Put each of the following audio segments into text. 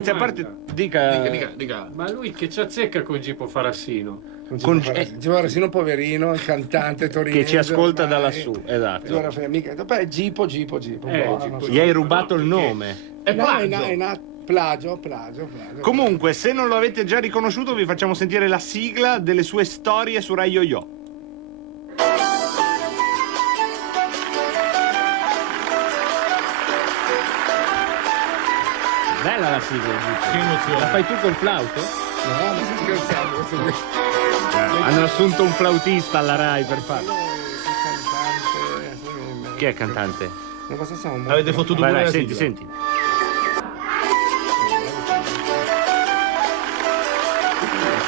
Se a parte dica. Ma lui che ci azzecca con Gipo Farassino? Con Gipo Farassino, poverino, il cantante torinese che ci ascolta da ormai. lassù, esatto. Allora fai amica. Beh, Gipo. Buono. Gli hai rubato il nome. È No, plagio. plagio. Comunque, se non lo avete già riconosciuto, vi facciamo sentire la sigla delle sue storie su Rai Yo-Yo. Bella la sigla, Gipo. Che emozione. La fai tu col flauto? No, ma stai scherzando, questo qui. Hanno assunto un flautista alla Rai per farlo. Cantante. Chi è cantante? Non cosa stiamo molto. Avete fottuto Vai, pure la senti, sigla? senti.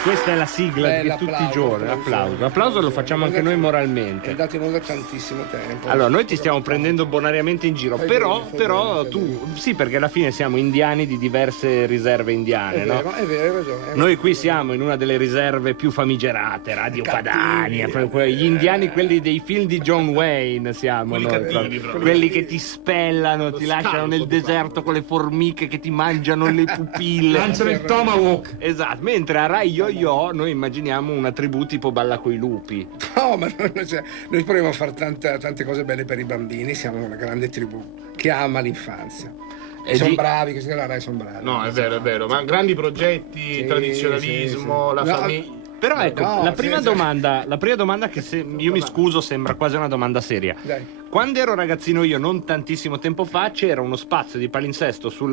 Questa è la sigla Bella, di tutti i applauso, giorni. L'applauso lo facciamo anche noi È moralmente. andato in onda tantissimo tempo. Allora, noi ti stiamo prendendo bonariamente in giro, Fai però bene. tu, sì, perché alla fine siamo indiani di diverse riserve indiane, È no? vero, hai ragione. Noi qui siamo in una delle riserve più famigerate, Radio Padania, gli indiani, quelli dei film di John Wayne siamo Quelli noi, cattivi, proprio. quelli che ti spellano, ti lasciano scalpo nel ti deserto con le formiche che ti mangiano le pupille. Lanciano il tomahawk. Esatto, mentre a Rai Yo-Yo noi immaginiamo una tribù tipo Balla coi lupi. No, ma noi proviamo a fare tante cose belle per i bambini, siamo una grande tribù che ama l'infanzia. E Sono di- bravi, questi della Rai sono bravi. No, è vero, ma grandi progetti, Sì, tradizionalismo, sì. la No, famiglia. Però ecco, No, la prima sì. domanda che io mi scuso, sembra quasi una domanda seria. Dai. Quando ero ragazzino io, non tantissimo tempo fa, c'era uno spazio di palinsesto sul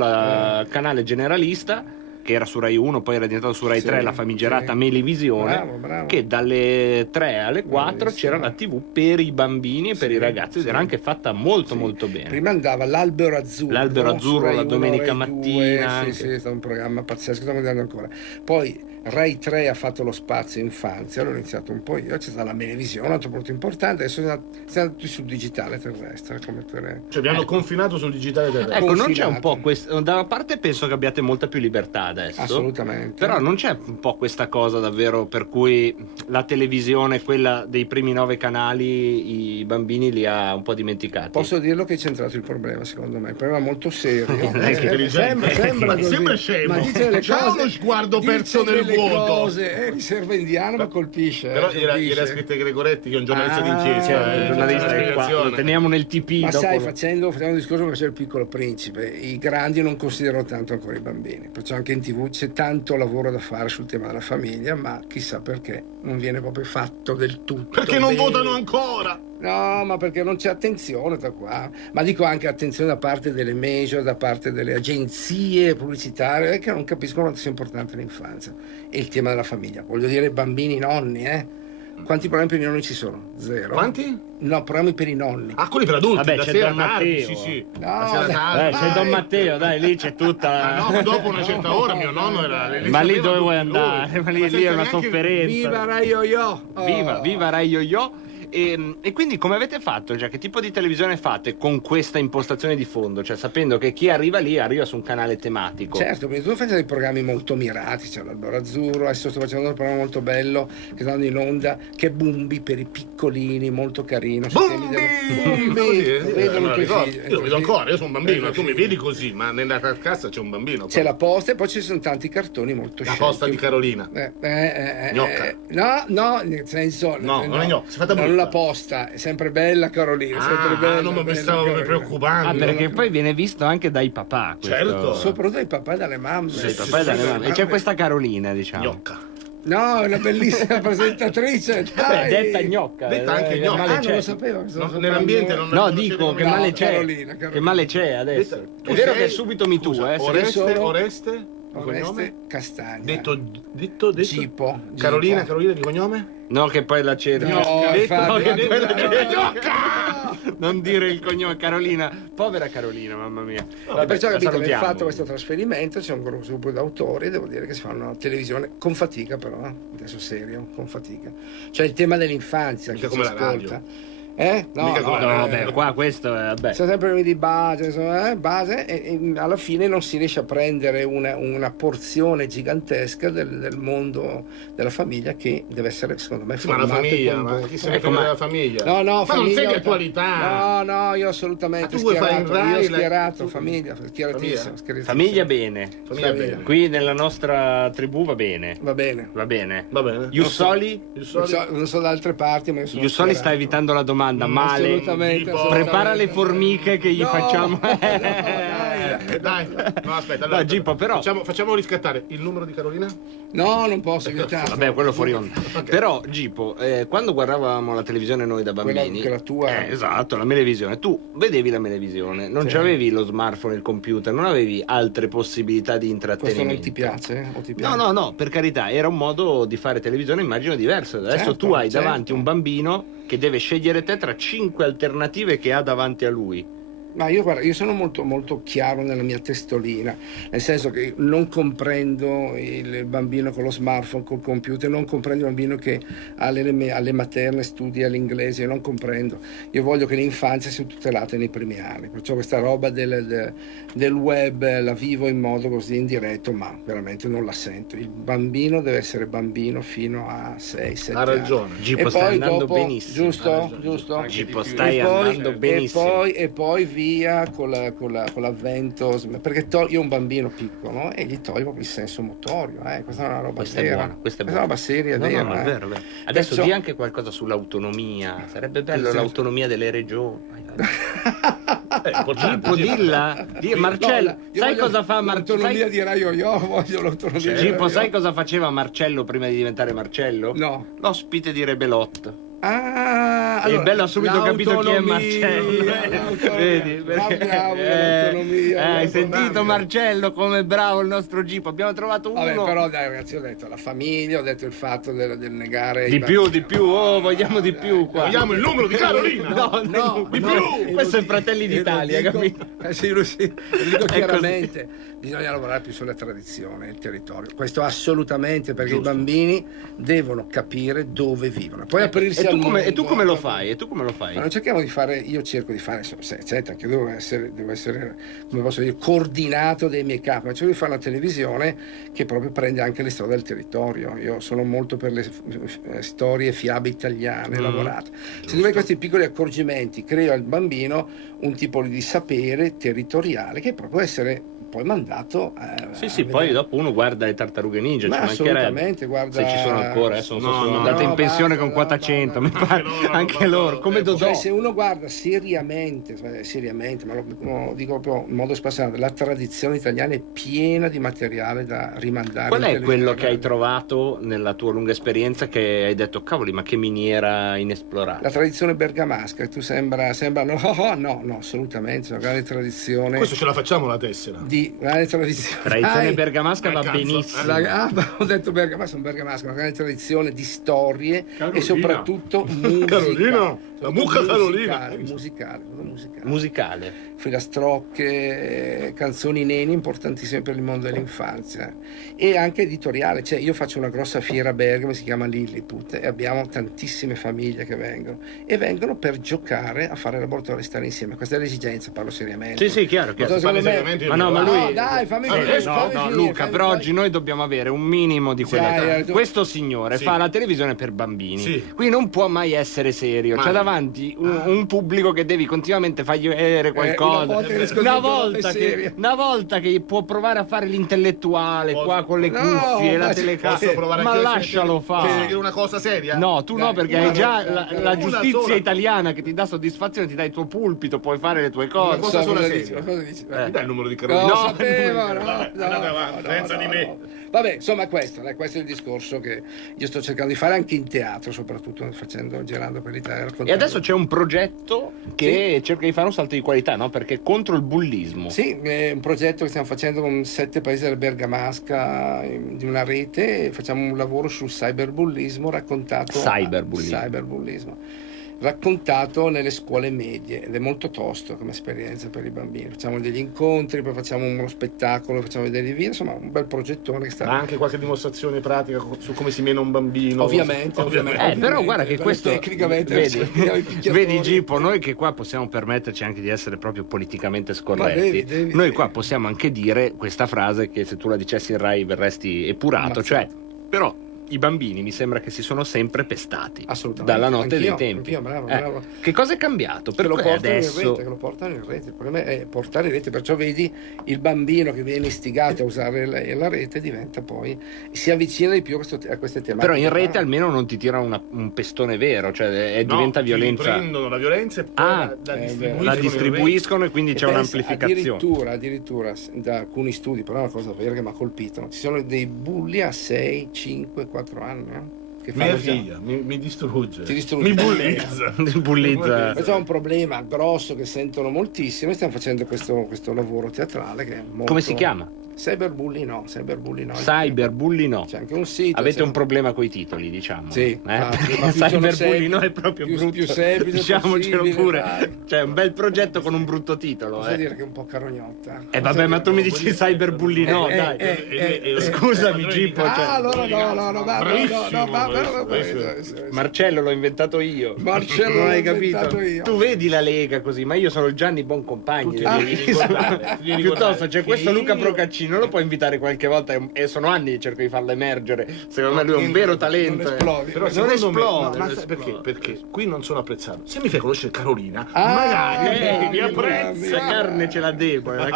canale generalista, che era su Rai 1, poi era diventato su Rai Sì, 3, la famigerata sì. Melivisione, Bravo. che dalle 3 alle 4 Bravissimo. c'era la TV per i bambini e per Sì, i ragazzi, ed sì. era anche fatta molto Sì. molto bene. Prima andava l'Albero Azzurro. L'Albero Azzurro, su Rai la 1, domenica Rai mattina 2, anche. Sì, è stato un programma pazzesco, stiamo andando ancora. Poi Rai 3 ha fatto lo spazio infanzia, l'ho iniziato un po' io, c'è stata la Melevisione, un altro molto importante, adesso siamo andati sul digitale terrestre. Come per... Cioè vi hanno confinato sul digitale terrestre. Ecco, non c'è un confinato. po' questo. Da una parte penso che abbiate molta più libertà adesso. Assolutamente. Però non c'è un po' questa cosa davvero per cui la televisione, quella dei primi 9 canali, i bambini li ha un po' dimenticati. Posso dirlo che è centrato il problema, secondo me. Il problema è molto serio. Intelligente. Sembra Ma così. sembra scemo. Ma dice delle C'ha cose. uno sguardo dice perso nel delle vuoto. Cose, riserva indiana, ma colpisce. Però gliela colpisce. ha scritte Gregoretti, che è un giornalista Ah, d'inchiesta. Cioè, il giornalista c'è è una qua, lo spiegazione. teniamo nel TP Ma dopo. sai, facendo un discorso come c'è il Piccolo Principe, i grandi non considerano tanto ancora i bambini, perciò anche in TV c'è tanto lavoro da fare sul tema della famiglia, ma chissà perché non viene proprio fatto del tutto. Perché non bene. votano ancora? No, ma perché non c'è attenzione da qua. Ma dico anche attenzione da parte delle major, da parte delle agenzie pubblicitarie che non capiscono quanto sia importante l'infanzia e il tema della famiglia. Voglio dire bambini, nonni, Quanti programmi per i nonni ci sono? Zero. Quanti? No, programmi per i nonni. Ah, quelli per adulti. Vabbè, da c'è sera Don tardi, Matteo. sì, sì. No, Da sera dai. tardi. C'è Don Matteo, dai, lì c'è tutta. Ah, no, ma dopo una certa ora mio nonno era. Ma lì sapeva dove vuoi tutti lui. andare? Ma lì è senza una neanche- sofferenza. Viva Rai Yo-Yo! Oh. Viva Rai Yo-Yo. E quindi come avete fatto? Cioè, che tipo di televisione fate con questa impostazione di fondo? Cioè, sapendo che chi arriva lì arriva su un canale tematico. Certo, perché tu fai dei programmi molto mirati, c'è l'Albero Azzurro, adesso sto facendo un programma molto bello che sta andando in onda, che è Bumbi per i piccolini, molto carino. sui temi Bumbi! vedono i tuoi figli. Io lo vedo ancora, io sono un bambino, tu mi vedi così, ma nella carcassa c'è un bambino. C'è la posta e poi ci sono tanti cartoni molto La scelti. posta di Carolina. Gnocca. No, nel senso... No, non è gnocca, si è fatta non brutta. la posta, è sempre bella Carolina, sempre bella. non mi bella stavo Carolina. preoccupando. Perché poi viene visto anche dai papà. questo- Certo. Soprattutto dai papà e dalle mamme. Dai papà e dalle mamme. E c'è questa Carolina, diciamo. Gnocca. No, è una bellissima presentatrice, dai. Detta gnocca. Detta anche che gnocca. male Non c'è. lo sapevo. Nell'ambiente non No, non dico che c'è- male c'è. Carolina. Che male c'è adesso. Tu È vero sei- che subito mi tu, Scusa, se Oreste, solo- Oreste? Di Oreste cognome? Castagna. Detto? Gipo. Carolina di cognome? No, che poi la cerchi. No, infatti, no, che no, poi la no, cerchi. no. Non dire il cognome Carolina. Povera Carolina, mamma mia. E perciò la capito che hai salutiamo. fatto questo trasferimento, c'è un gruppo di autori, devo dire che si fa una televisione con fatica però, adesso serio, con fatica. Cioè il tema dell'infanzia, Mica chi ci come la ascolta. No, Mica come- No, vabbè, qua questo è vabbè. sono sempre premi di base, insomma, base e alla fine non si riesce a prendere una porzione gigantesca del mondo della famiglia che deve essere, secondo me, Ma la formata e famiglia, ma condotta. chi se ne frega della famiglia? No, ma famiglia, non sei di attualità. No, io assolutamente Ma tu vuoi fare in schierato, Rai, io schierato, tu- famiglia, schieratissimo, schieratissimo. Famiglia bene. Famiglia bene. Qui nella nostra tribù va bene. Va bene. Va bene. Va bene. Jussoli? Non so da altre parti, ma io sono Jussoli sta schierato. evitando la domanda, male. Assolutamente, Tipo- assolutamente. Prepara le formiche che gli No, facciamo. Dai, no, aspetta. No, Gippo, però. Facciamo riscattare il numero di Carolina? No, non posso, vietato. Vabbè, quello fuori onda. Però, Gippo, quando guardavamo la televisione noi da bambini, Quella tua. esatto, la melevisione, tu vedevi la melevisione, non Sì. c'avevi lo smartphone, il computer, non avevi altre possibilità di Questo intrattenimento. non ti piace? O ti piace? No, per carità, era un modo di fare televisione, immagino, diverso. Adesso Certo, tu hai certo. davanti un bambino che deve scegliere te tra 5 alternative che ha davanti a lui. Ma io, guarda, io sono molto, molto chiaro nella mia testolina, nel senso che non comprendo il bambino con lo smartphone, col computer, non comprendo il bambino che alle materne studia l'inglese, non comprendo. Io voglio che l'infanzia sia tutelata nei primi anni, perciò questa roba del web la vivo in modo così indiretto, ma veramente non la sento. Il bambino deve essere bambino fino a 6-7 Ha anni. ragione. Gippo, E stai poi andando dopo, benissimo. giusto? Giusto? Gippo, di più. stai E poi- andando benissimo. E poi via con l'avvento, perché io ho un bambino piccolo e gli toglie proprio il senso motorio, questa è una roba Questa è vera. buona, questa è una roba seria, No, vera. no, è vero, è vero. Adesso Perciò- di anche qualcosa sull'autonomia. Sarebbe bello Sì. l'autonomia delle regioni. Importante, Gippo, dilla. Marcello, No, io sai voglio cosa fa l'autonomia Marcello? di Rai Yo, voglio l'autonomia di Rai Gippo, Yo. sai cosa faceva Marcello prima di diventare Marcello? No. L'ospite di Rebelot. Ah, Il bello ha subito capito chi è Marcello. Vedi? Parliamo dell'autonomia. Hai sentito Marcello come è bravo il nostro Gippo? Abbiamo trovato uno. Vabbè, però dai ragazzi, ho detto la famiglia, ho detto il fatto del negare Di più, oh, vogliamo di più qua. Vogliamo il numero di Carolina. No, di più. Questo è Fratelli d'Italia, capito? Sì, lo dico chiaramente, bisogna lavorare più sulla tradizione, il territorio. Questo assolutamente, perché i bambini devono capire dove vivono. Poi aprirsi al mondo. E tu come lo fai? E tu come lo fai? Ma non cerchiamo di fare, io cerco di fare, certo, anche devo essere, come posso dire, coordinato dai miei capi, ma cerco di fare una televisione che proprio prende anche le storie del territorio. Io sono molto per le storie, fiabe italiane, lavorate. Se tu hai questi piccoli accorgimenti, creo al bambino un tipo di sapere territoriale che può essere poi mandato Sì, poi dopo uno guarda le tartarughe ninja, Ma ci mancherebbe. assolutamente, guarda. Se ci sono ancora, adesso non so se No, sono no, andate in no, pensione basta, con quota no, 100, no, mi pare. Anche loro, come Dodò. Cioè, se uno guarda seriamente, ma lo dico proprio in modo spassionato, la tradizione italiana è piena di materiale da rimandare. Qual in è televisione. quello che hai trovato nella tua lunga esperienza che hai detto, cavoli, ma che miniera inesplorata? La tradizione bergamasca, tu sembra no, assolutamente, una grande tradizione Questo ce la facciamo la tessera. grande tradizione. Tradizione bergamasca va cazzo, benissimo. Ho detto bergamasca, una grande tradizione di storie Carolina. e soprattutto musica. Carolina, la mucca Carolina. Musicale. Musicale. Filastrocche, canzoni neni importantissime per il mondo dell'infanzia e anche editoriale, cioè io faccio una grossa fiera a Bergamo, si chiama Lilliput e abbiamo tantissime famiglie che vengono per giocare a fare laboratorio e stare insieme. Questa è l'esigenza, parlo seriamente. Sì, chiaro. Secondo Parli me- seriamente, io Ma no, ma dico, lui- No, dai, fammi No, finire, no, fammi finire, Luca, fammi- però oggi noi dobbiamo avere un minimo di quella. Sì, hai ragione. Questo signore Sì. fa la televisione per bambini, Sì. qui non può mai essere serio. Mai. C'è davanti un pubblico che devi continuamente fargli vedere qualcosa. Una volta che può provare a fare l'intellettuale Posso- qua con le No, cuffie, la ma- telecamera, Posso provare ma anche io a lascialo Posso dire fare. una cosa seria? No, tu no, Dai, perché una hai già volta, la una giustizia sola. italiana che ti dà soddisfazione, ti dà il tuo pulpito, puoi fare le tue Una cose. cosa sola cosa seria. dici, cosa dici? Mi dai il numero di No, Carolina? No, sapevo, Vabbè, andate avanti, senza di me. Vabbè, insomma, questo è il discorso che io sto cercando di fare anche in teatro, soprattutto girando per l'Italia. E raccontando. adesso c'è un progetto che cerca di fare un salto di qualità, no? Perché è contro il bullismo. Sì, è un progetto che stiamo facendo con 7 paesi della Bergamasca, di una rete, e facciamo un lavoro sul cyberbullismo raccontato. Cyberbullismo. Cyberbullismo. raccontato nelle scuole medie ed è molto tosto come esperienza per i bambini. Facciamo degli incontri, poi facciamo uno spettacolo, facciamo vedere i video, insomma un bel progettone che sta... Ma anche qualche dimostrazione pratica su come si mena un bambino. Ovviamente. Però guarda che questo tecnicamente vedi Gipo, noi che qua possiamo permetterci anche di essere proprio politicamente scorretti, noi qua possiamo anche dire questa frase che se tu la dicessi in Rai verresti epurato, cioè però i bambini mi sembra che si sono sempre pestati dalla notte dei tempi. Bravo. Che cosa è cambiato? Che lo portano in rete, il problema è portare in rete, perciò vedi il bambino che viene istigato a usare la rete diventa poi, si avvicina di più a queste tematiche. Però in rete almeno non ti tira un pestone vero, cioè diventa violenza. Prendono la violenza e poi la distribuiscono e quindi c'è un'amplificazione. Addirittura da alcuni studi, però è una cosa vera che mi ha colpito, ci sono dei bulli a 6, 5, 4 anni che mia figlia mi distrugge, mi bullizza. Questo è un problema grosso che sentono moltissimo e stiamo facendo questo lavoro teatrale che è molto... Come si chiama? Cyberbully no. Cyberbully no. C'è anche un sito. Avete un problema coi titoli, diciamo. Sì. Cyberbully no è proprio brutto. Più semplice, diciamocelo pure. Dai. Cioè un bel progetto con un brutto titolo. Posso dire che è un po' carognotta. Vabbè, ma tu mi dici Cyberbully no, dai. Scusami Gippo. Allora Marcello l'ho inventato io. Marcello non hai capito? Io. Tu vedi la Lega così, ma io sono il Gianni Boncompagni. Piuttosto c'è questo Luca Procaccino. Non lo puoi invitare qualche volta e sono anni che cerco di farlo emergere. Secondo me lui è un vero talento. Però non esplode. Perché qui non sono apprezzato. Se mi fai conoscere Carolina, magari mi apprezza. La carne ce la debole,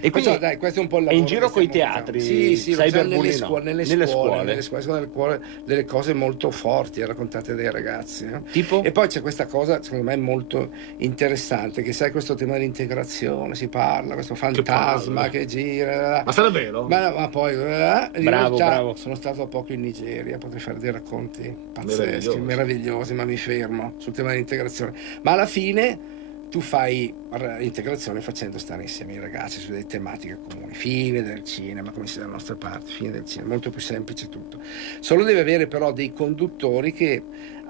E quindi dai, questo è un po' il lavoro. È in giro coi teatri. Sì, nelle scuole delle cose molto forti raccontate dai ragazzi. Tipo? E poi c'è questa cosa, secondo me, molto interessante, che sai questo tema dell'integrazione, si parla, questo fantasma che gira. Ma sarà vero? Ma poi bravo. sono stato a poco in Nigeria, potrei fare dei racconti pazzeschi, meravigliosi, ma mi fermo sul tema dell'integrazione. Ma alla fine tu fai integrazione facendo stare insieme i ragazzi su delle tematiche comuni, fine del cinema, come si dice dalla nostra parte, fine del cinema, molto più semplice tutto. Solo deve avere però dei conduttori che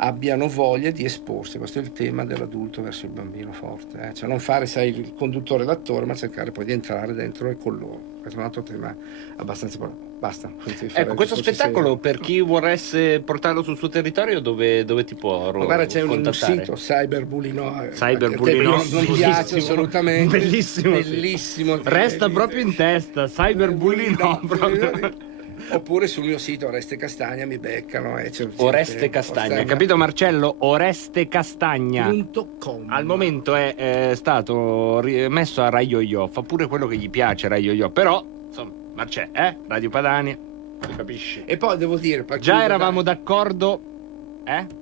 abbiano voglia di esporsi. Questo è il tema dell'adulto verso il bambino forte, cioè non fare, sai, il conduttore e l'attore, ma cercare poi di entrare dentro e con loro. Questo è un altro tema abbastanza importante. Basta. Ecco, questo spettacolo per chi voresse portarlo sul suo territorio, dove ti può guarda, c'è un sito, Cyberbully no. Non piace assolutamente. Bellissimo. Resta proprio in testa, Cyberbully no, proprio. Oppure sul mio sito Oreste Castagna mi beccano Oreste Castagna, capito Marcello? Oreste Castagna.com. Al momento è stato messo a Rai Yo-Yo, fa pure quello che gli piace Rai Yo-Yo, però insomma Marcello, Radio Padania, tu capisci? E poi devo dire, già eravamo d'accordo,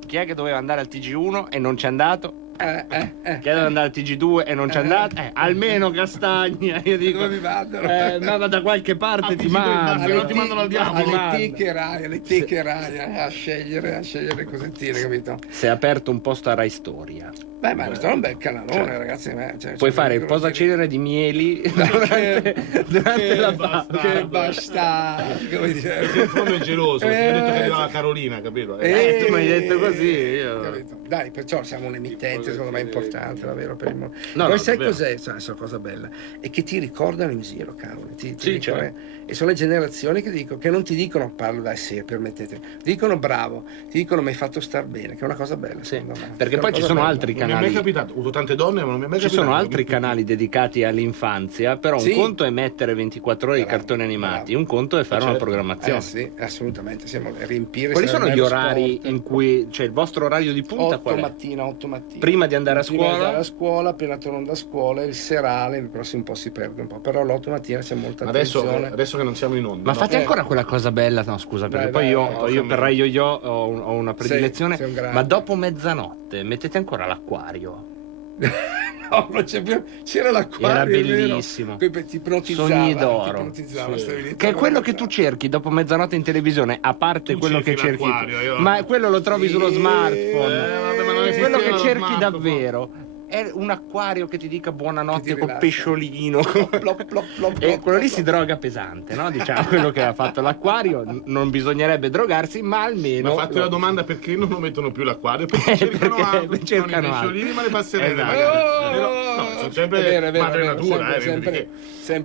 chi è che doveva andare al TG1 e non c'è andato? Che deve andare al TG2 e non c'è andato, almeno Castagna, io dico, dove mi mandano? ma da qualche parte ti mandano al diavolo, alle teche Rai a scegliere cosentine, capito? Si è aperto un posto a Rai Storia. Ma questo è un bel canalone, ragazzi. Puoi fare il posacenere di Mieli durante la pausa. Che bastardo, come dicevo. Perché in fondo è geloso, perché ha detto che arrivava la Carolina, capito? Tu mi hai detto così, io. Dai, perciò siamo un emittente, secondo me importante, davvero, per il mondo. No, poi sai cos'è? Questa cosa bella è che ti ricordano in giro, cavolo. E sono le generazioni che non ti dicono parlo dai sé, permettete, ti dicono bravo, ti dicono mi hai fatto star bene, che è una cosa bella, secondo me. Perché poi ci sono altri canali. Non mi è mai capitato, ho avuto tante donne, ma non mi è mai capitato. Ci sono altri canali dedicati all'infanzia, però un conto è mettere 24 ore i cartoni animati, un conto è fare una programmazione. Sì, assolutamente, siamo riempire. Quali sono gli orari in cui, cioè il vostro orario di punta? 8 mattina. Prima di andare a scuola, appena torno da scuola, il serale, il prossimo un po' si perde un po', però l'8 mattina c'è molta attenzione. Adesso che non siamo in onda. Ma fate ancora quella cosa bella, no scusa, perché poi io per Rai Yo-Yo ho una predilezione, ma dopo mezzanotte mettete ancora l'acquario? No, non c'è più, c'era l'acquario, era bellissimo, ti ipnotizzava, Sogni d'oro, che è quello che tu cerchi dopo mezzanotte in televisione, a parte tu quello che cerchi tu. Ma quello lo trovi sullo smartphone, quello che cerchi davvero. è un acquario che ti dica buonanotte col rilassa. pesciolino. E quello lì si droga pesante, no? Diciamo, quello che ha fatto l'acquario. Non bisognerebbe drogarsi, ma almeno. Ma fate la domanda perché non lo mettono più l'acquario? Perché cercano altro, cercano i pesciolini, ma le passerelle Esatto. magari. No, sono sempre madre natura, sempre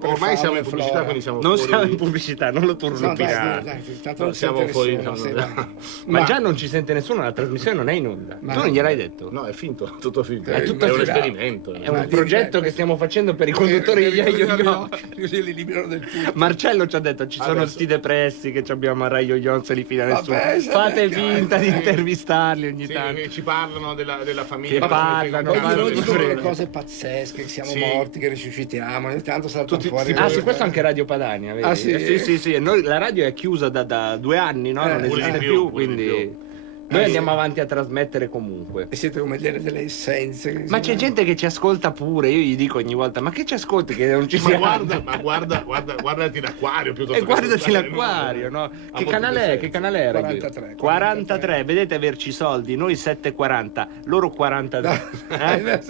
ormai siamo in fauna e pubblicità, flora. quindi siamo Non fuori. siamo in pubblicità, non lo turlupinare. Dai, tanto non siamo sente fuori, nessuno, no, sì, no. dai. Ma già non ci sente nessuno, la trasmissione non è in onda. Ma Tu non gliel'hai detto? No, è finto, tutto finto. È tutto un finto. esperimento. È un progetto che stiamo facendo per i conduttori di Yo-Yo. Così li liberano del tutto. Marcello ci ha detto ci sono Adesso. sti depressi che abbiamo a Rai Yo-Yo, non se li fila nessuno. Vabbè, Fate finta di intervistarli ogni Sì, tanto. che ci parlano della famiglia. Che parlano, Poi ma di noi non dicono frega. le cose pazzesche, che siamo Sì. morti, che risuscitiamo, ogni tanto saltano Tutti- fuori. Ah sì, questo anche Radio Padania, vedi? Ah, sì? Sì. E noi, la radio è chiusa da 2 anni, no? Non pure esiste di più, più, pure di quindi noi andiamo avanti a trasmettere comunque. E siete come delle essenze. che Ma si- c'è gente che ci ascolta pure, io gli dico ogni volta, ma che ci ascolti che non ci sia? Guardati l'acquario piuttosto E che guardati ascoltare, l'acquario, no? Che molto canale è? piacere. Che canale era? 43. 43, vedete averci soldi, noi 7,40, loro 43.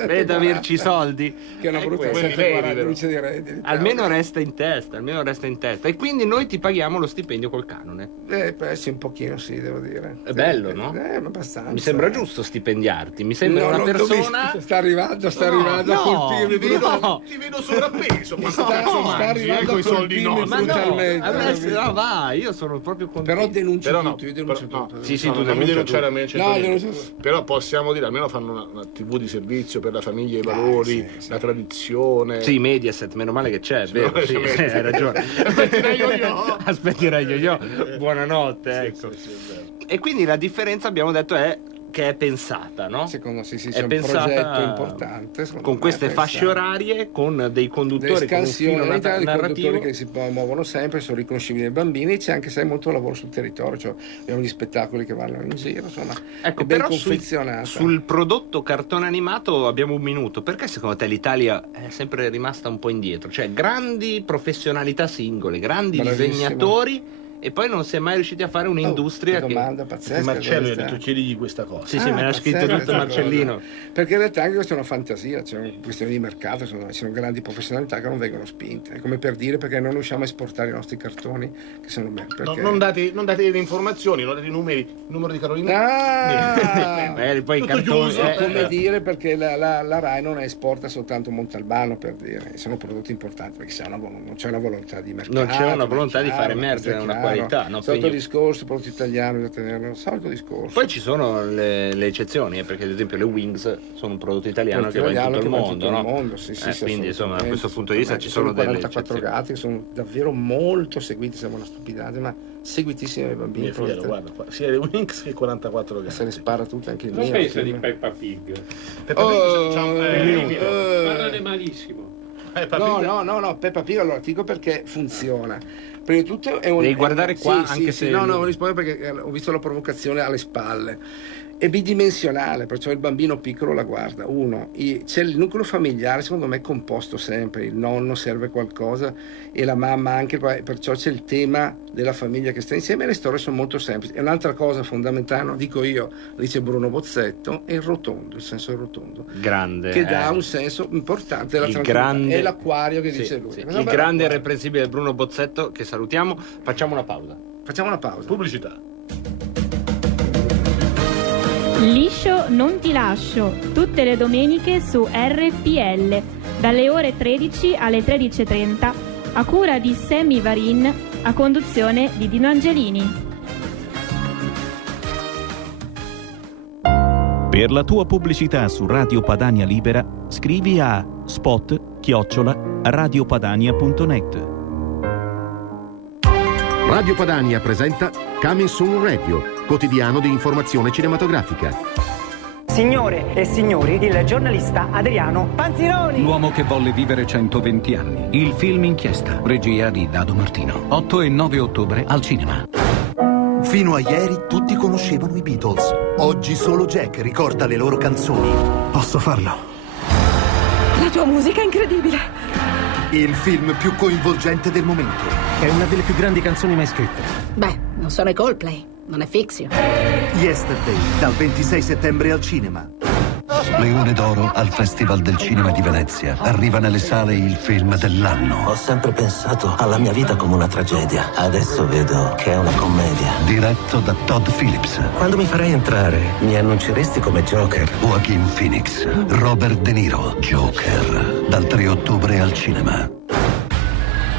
Vedete averci soldi? Che è una brutta quelli 740 veri, però. luce di Reddit. Almeno resta in testa, E quindi noi ti paghiamo lo stipendio col canone. Sì, un pochino sì, devo dire. È bello, no? Ma abbastanza. Mi sembra giusto stipendiarti, mi sembra No, una no, persona... sta arrivando no, a colpirmi. no. Ti vedo sovrappeso quando sta cazzo mangi, arrivando coi a soldi colpirmi nostri. Ma no, brutalmente, a me capito? no, vai, io sono proprio contento. Però denuncio Però no, tutto, io denuncio però- tutto. Sì, sì, No, tu non mi denuncia denunciare a tu. me, No, certamente. denuncio- Però possiamo dire, almeno fanno una TV di servizio per la famiglia e i valori, sì. la tradizione. Sì, Mediaset, meno male che c'è, è vero, no, sì, c'è hai ragione. Aspetterai Yo-Yo. Aspetterai Yo-Yo. Buonanotte, ecco. Sì, è vero. E quindi la differenza abbiamo detto è che è pensata, no? Secondo sì, È c'è un pensata progetto importante. secondo con me, queste pensato. fasce orarie, con dei conduttori con un filo L'escansione in Italia di narrativo. conduttori che si muovono sempre, sono riconoscibili dai bambini, c'è anche sai molto lavoro sul territorio, cioè abbiamo gli spettacoli che vanno in giro, insomma, Ecco, è ben però confezionata. sul prodotto cartone animato abbiamo un minuto. Perché secondo te l'Italia è sempre rimasta un po' indietro? Cioè, grandi professionalità singole, grandi Bravissimo. disegnatori, e poi non si è mai riusciti a fare un'industria che che... domanda pazzesca. Marcello, io ho questa. detto chiedigli questa cosa. Sì, me l'ha scritto pazzesca tutto questa Marcellino. cosa. Perché in realtà anche questa è una fantasia, c'è una questione di mercato, ci sono grandi professionalità che non vengono spinte. È come per dire perché non riusciamo a esportare i nostri cartoni che sono No, perché... non date le informazioni, non date i numeri. Il numero di Carolina. Ah! Poi i Tutto cartoni... chiuso. Come dire perché la RAI non esporta soltanto Montalbano, per dire, sono prodotti importanti perché non c'è una volontà di mercato, Non c'è una volontà di fare chiaro, emergere questo è una chiaro. qualità, no? Solito Quindi- discorso, prodotto italiano, bisogna tenere un solito discorso. Poi ci sono le eccezioni, perché ad esempio le Wings sono un prodotto italiano che va in tutto il mondo, no? Sì, Quindi insomma da assolutamente, questo punto di vista ci sono delle 44 eccezioni. gatti che sono davvero molto seguiti, sembra una stupidata, ma seguitissimi dai bambini. Mia figlia, guarda, qua, sia le Winx che 44 Se le gatti. spara tutte anche il Cosa mio. pensa il di mio. Peppa Pig? Peppa Pig, c'ha un Parlane malissimo. Peppa No, Pig. no, Peppa Pig, allora ti dico perché funziona. Prima di tutto è un... Devi guardare qua, sì, anche sì, se- No, non rispondo perché ho visto la provocazione alle spalle. È bidimensionale, perciò il bambino piccolo la guarda. C'è il nucleo familiare, secondo me, composto sempre. Il nonno serve qualcosa e la mamma anche, perciò c'è il tema della famiglia che sta insieme e le storie sono molto semplici. E un'altra cosa fondamentale, non dico io, lo dice Bruno Bozzetto, è il rotondo, il senso del rotondo. Grande. Che dà un senso importante della Il tranquillità. grande- È l'acquario che Sì, dice lui. sì. Una Il bella grande e acquario. irreprensibile Bruno Bozzetto, che salutiamo. Facciamo una pausa. Facciamo una pausa. Pubblicità. Liscio non ti lascio, tutte le domeniche su RPL, dalle ore 13 alle 13:30, a cura di Sammy Varin, a conduzione di Dino Angelini. Per la tua pubblicità su Radio Padania Libera, scrivi a spot@radiopadania.net. Radio Padania presenta Coming Soon Radio, quotidiano di informazione cinematografica. Signore e signori, il giornalista Adriano Panzironi. L'uomo che volle vivere 120 anni. Il film Inchiesta. Regia di Dado Martino. 8 e 9 ottobre al cinema. Fino a ieri tutti conoscevano i Beatles. Oggi solo Jack ricorda le loro canzoni. Posso farlo? La tua musica è incredibile. Il film più coinvolgente del momento. È una delle più grandi canzoni mai scritte. Beh, non sono i Coldplay, non è fiction. Yesterday, dal 26 settembre al cinema. Leone d'Oro al Festival del Cinema di Venezia. Arriva nelle sale il film dell'anno. Ho sempre pensato alla mia vita come una tragedia. Adesso vedo che è una commedia. Diretto da Todd Phillips. Quando mi farai entrare, mi annunceresti come Joker. Joaquin Phoenix. Robert De Niro. Joker. Dal 3 ottobre al cinema.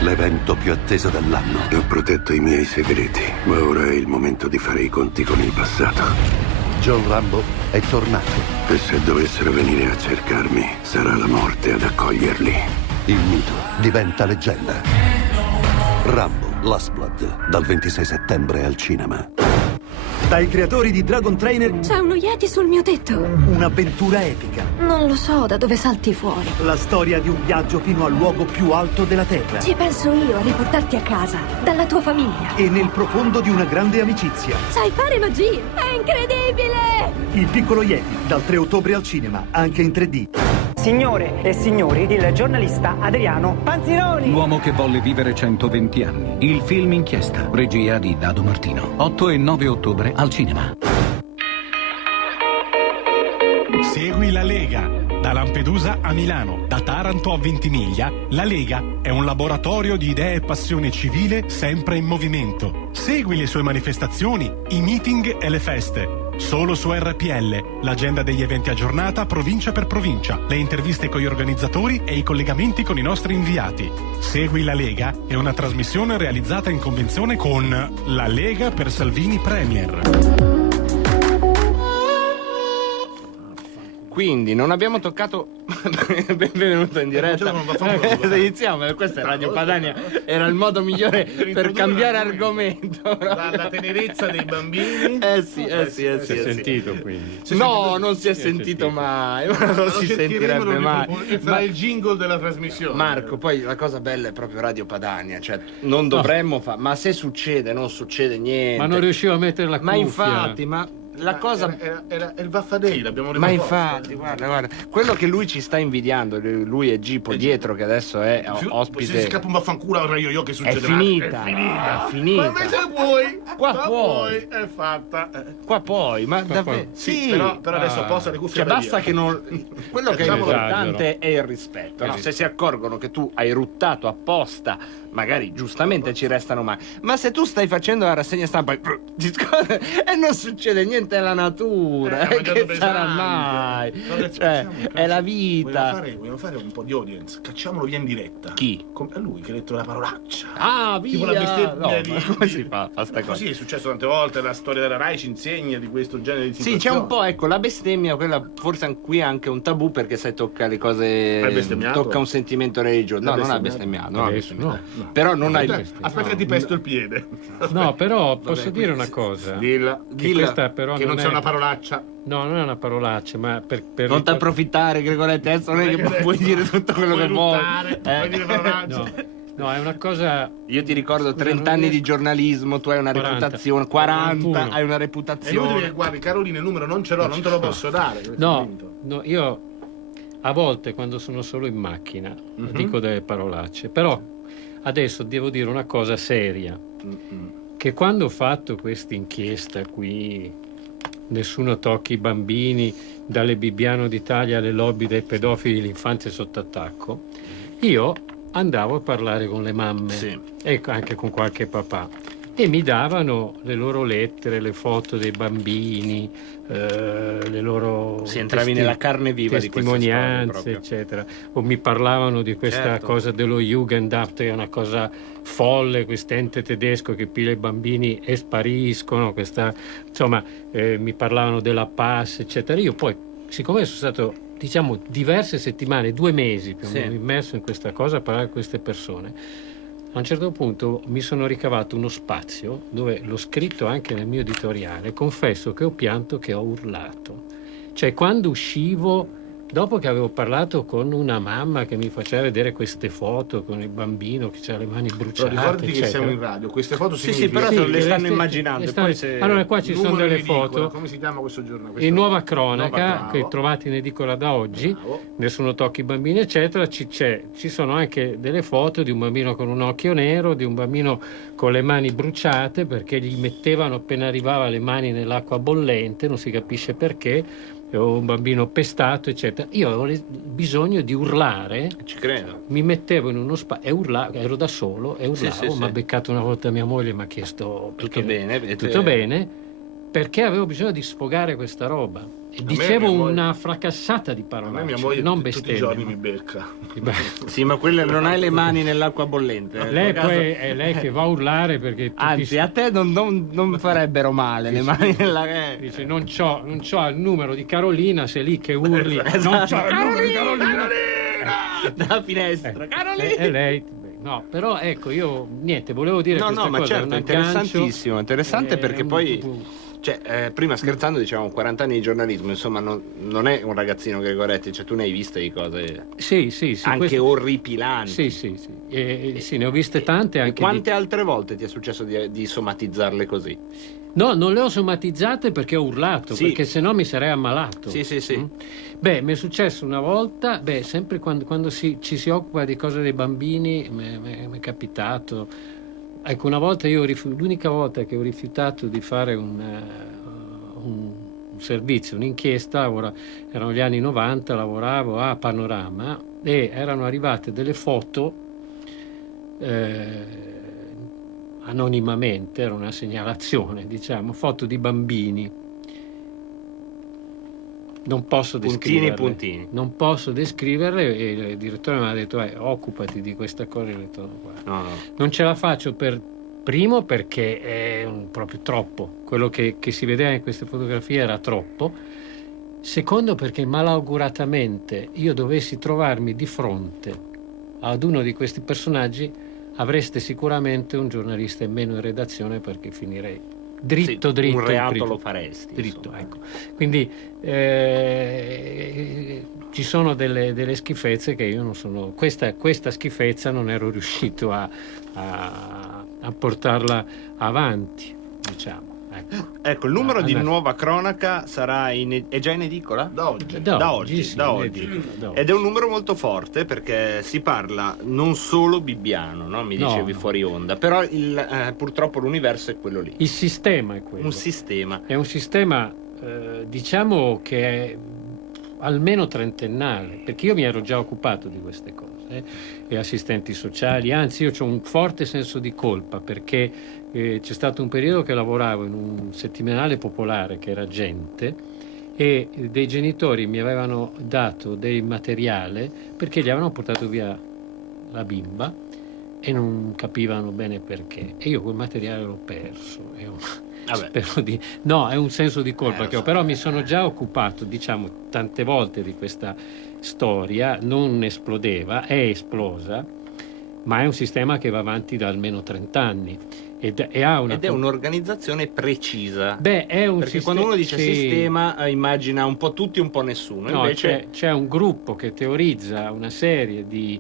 L'evento più atteso dell'anno. Ho protetto i miei segreti, ma ora è il momento di fare i conti con il passato. John Rambo è tornato. E se dovessero venire a cercarmi, sarà la morte ad accoglierli. Il mito diventa leggenda. Rambo, Last Blood, dal 26 settembre al cinema. Dai creatori di Dragon Trainer C'è uno Yeti sul mio tetto. un'avventura epica. Non lo so da dove salti fuori. La storia di un viaggio fino al luogo più alto della Terra. Ci penso io a riportarti a casa, dalla tua famiglia. E nel profondo di una grande amicizia. Sai fare magia! È incredibile! Il piccolo Yeti, dal 3 ottobre al cinema, anche in 3D. Signore e signori, il giornalista Adriano Panzironi. L'uomo che volle vivere 120 anni. Il film Inchiesta. Regia di Dado Martino. 8 e 9 ottobre al cinema. Segui la Lega. Da Lampedusa a Milano, da Taranto a Ventimiglia, la Lega è un laboratorio di idee e passione civile sempre in movimento. Segui le sue manifestazioni, i meeting e le feste. Solo su RPL, l'agenda degli eventi aggiornata provincia per provincia, le interviste con gli organizzatori e i collegamenti con i nostri inviati. Segui la Lega è una trasmissione realizzata in convenzione con la Lega per Salvini Premier. Quindi non abbiamo toccato. Benvenuto in diretta. Iniziamo, questa è Radio Padania. Era il modo migliore per cambiare argomento. La tenerezza dei bambini. Si è sentito quindi. No, non si è sentito mai. Ma non si sentirebbe mai. Sarà il jingle della trasmissione. Marco, poi la cosa bella è proprio Radio Padania. Cioè, non dovremmo fare. Ma se succede, non succede niente. Ma non riuscivo a mettere la cuffia. Ma infatti, la cosa era il Vaffadei, l'abbiamo ripreso. Ma infatti, guarda, quello che lui ci sta invidiando, lui e Gipo dietro, che adesso è ospite. Se scappa un vaffanculo ora io che succederà? È finita. Ma invece vuoi? Qua puoi. È fatta. Qua puoi, ma davvero? Sì, però adesso posa le cuffie. Cioè basta che non. Quello che è importante è il rispetto, no? Se si accorgono che tu hai ruttato apposta, magari giustamente ci restano male. Ma se tu stai facendo la rassegna stampa e non succede niente, è la natura, che sarà mai? Cioè, è la vita. Vogliamo fare un po' di audience, cacciamolo via in diretta. Chi? È lui che ha detto la parolaccia. Ah, via! Tipo la bestemmia come si fa? Così è successo tante volte, la storia della Rai ci insegna di questo genere di situazioni. Sì, c'è un po', ecco, la bestemmia, quella forse qui è anche un tabù, perché sai, tocca le cose, tocca un sentimento religioso. No, non ha bestemmiato, no. Però non hai aspetta che ti pesto il piede. No, però posso dire una cosa. Dilla, questa però che non sia una parolaccia. No, non è una parolaccia, ma per non ti approfittare, Gregoretti, adesso non è che puoi dire tutto quello che vuoi. Puoi dire parolacce. No, è una cosa. Io ti ricordo 30 anni di giornalismo, tu hai una reputazione, 40, hai una reputazione. È inutile che guardi, Carolina, il numero non ce l'ho, non te lo posso dare. No, io a volte quando sono solo in macchina dico delle parolacce, però adesso devo dire una cosa seria, che quando ho fatto questa inchiesta qui, nessuno tocchi i bambini, dalle Bibbiano d'Italia alle lobby dei pedofili, l'infanzia sotto attacco, io andavo a parlare con le mamme e anche con qualche papà e mi davano le loro lettere, le foto dei bambini, le loro entravi nella carne viva testimonianze, di queste storie, eccetera, o mi parlavano di questa cosa dello Jugendamt, che è una cosa folle, quest'ente tedesco che piglia i bambini e spariscono, mi parlavano della PAS, eccetera. Io poi, siccome sono stato diverse settimane, 2 mesi più o meno immerso in questa cosa, a parlare con queste persone, a un certo punto mi sono ricavato uno spazio dove l'ho scritto anche nel mio editoriale. Confesso che ho pianto, che ho urlato. Cioè, quando uscivo, dopo che avevo parlato con una mamma che mi faceva vedere queste foto con il bambino che ha le mani bruciate, però ricordati eccetera. Che siamo in radio, queste foto però le stanno immaginando. Allora qua ci sono delle foto. Come si chiama questo giorno? In Nuova Cronaca, che trovate in edicola da oggi. Nessuno tocchi i bambini, eccetera. Ci sono anche delle foto di un bambino con un occhio nero, di un bambino con le mani bruciate perché gli mettevano appena arrivava le mani nell'acqua bollente, non si capisce perché, o un bambino pestato, eccetera. Io avevo bisogno di urlare. Ci credo. Mi mettevo in uno spazio e urlavo, ero da solo e urlavo. Mi ha beccato una volta mia moglie, mi ha chiesto tutto bene, tutto bene, perché avevo bisogno di sfogare questa roba. E dicevo una fracassata di parole. A me mia moglie non tutti i giorni mi becca. Sì, ma quella non hai le mani nell'acqua bollente. Lei poi è lei che va a urlare perché anzi a te non farebbero male le mani nella... Dice non c'ho il numero di Carolina, sei lì che urli. Non c'ho il numero di Carolina dalla finestra. Carolina! E lei no, però ecco, io niente, volevo dire questa cosa. No, ma certo, interessantissimo, interessante perché poi prima scherzando dicevamo 40 anni di giornalismo, insomma non è un ragazzino Gregoretti, cioè tu ne hai viste di cose sì, anche orripilanti. Sì, ne ho viste tante anche. Quante altre volte ti è successo di somatizzarle così? No, non le ho somatizzate perché ho urlato, perché sennò mi sarei ammalato. Sì. Beh, mi è successo una volta, sempre quando ci si occupa di cose dei bambini, mi è capitato. Ecco, una volta l'unica volta che ho rifiutato di fare un servizio, un'inchiesta, erano gli anni 90, lavoravo a Panorama e erano arrivate delle foto anonimamente, era una segnalazione, diciamo, foto di bambini. Non posso descriverle. Puntini. Non posso descriverle e il direttore mi ha detto occupati di questa cosa. Io ho detto, no. Non ce la faccio primo perché è proprio troppo. Quello che si vedeva in queste fotografie era troppo. Secondo perché malauguratamente io dovessi trovarmi di fronte ad uno di questi personaggi, avreste sicuramente un giornalista in meno in redazione perché finirei dritto. Un reato lo faresti. Dritto, ecco. Quindi ci sono delle schifezze che io non sono. Questa schifezza non ero riuscito a portarla avanti, diciamo. Ecco, il numero di Nuova Cronaca sarà è già in edicola? Da oggi. Da oggi. Ed è un numero molto forte perché si parla non solo bibbiano, no? Mi dicevi fuori onda, però purtroppo l'universo è quello lì. Il sistema è quello. Un sistema. È un sistema, diciamo che è almeno trentennale, perché io mi ero già occupato di queste cose, e assistenti sociali, anzi io ho un forte senso di colpa perché c'è stato un periodo che lavoravo in un settimanale popolare che era Gente e dei genitori mi avevano dato dei materiale perché gli avevano portato via la bimba e non capivano bene perché, e io quel materiale l'ho perso. È un senso di colpa che ho, però mi sono già occupato, diciamo, tante volte di questa storia, non esplodeva, è esplosa, ma è un sistema che va avanti da almeno 30 anni ed è un'organizzazione precisa. Perché quando uno dice sistema immagina un po' tutti, un po' nessuno. No, invece c'è un gruppo che teorizza una serie di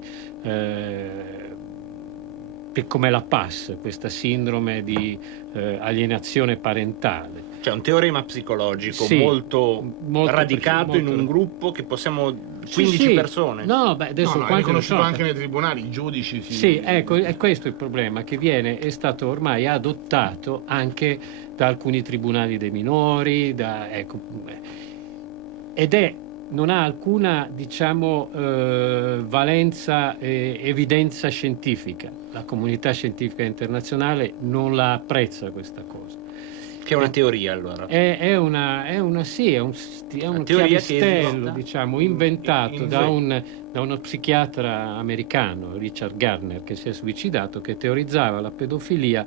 come la PAS, questa sindrome di alienazione parentale. C'è un teorema psicologico molto radicato in un gruppo che possiamo 15 persone. No, adesso è riconosciuto anche nei tribunali, i giudici. Sì, ecco, è questo il problema, che è stato ormai adottato anche da alcuni tribunali dei minori, non ha alcuna, diciamo, valenza e evidenza scientifica. La comunità scientifica internazionale non la apprezza questa cosa. Che è una teoria, allora? È un chiavistello, diciamo, inventato da uno psichiatra americano, Richard Gardner, che si è suicidato, che teorizzava la pedofilia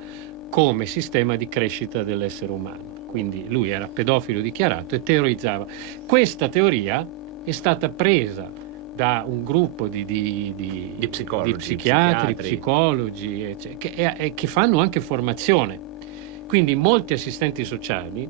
come sistema di crescita dell'essere umano. Quindi lui era pedofilo dichiarato e teorizzava. Questa teoria è stata presa da un gruppo di psichiatri, psicologi, che fanno anche formazione. Quindi molti assistenti sociali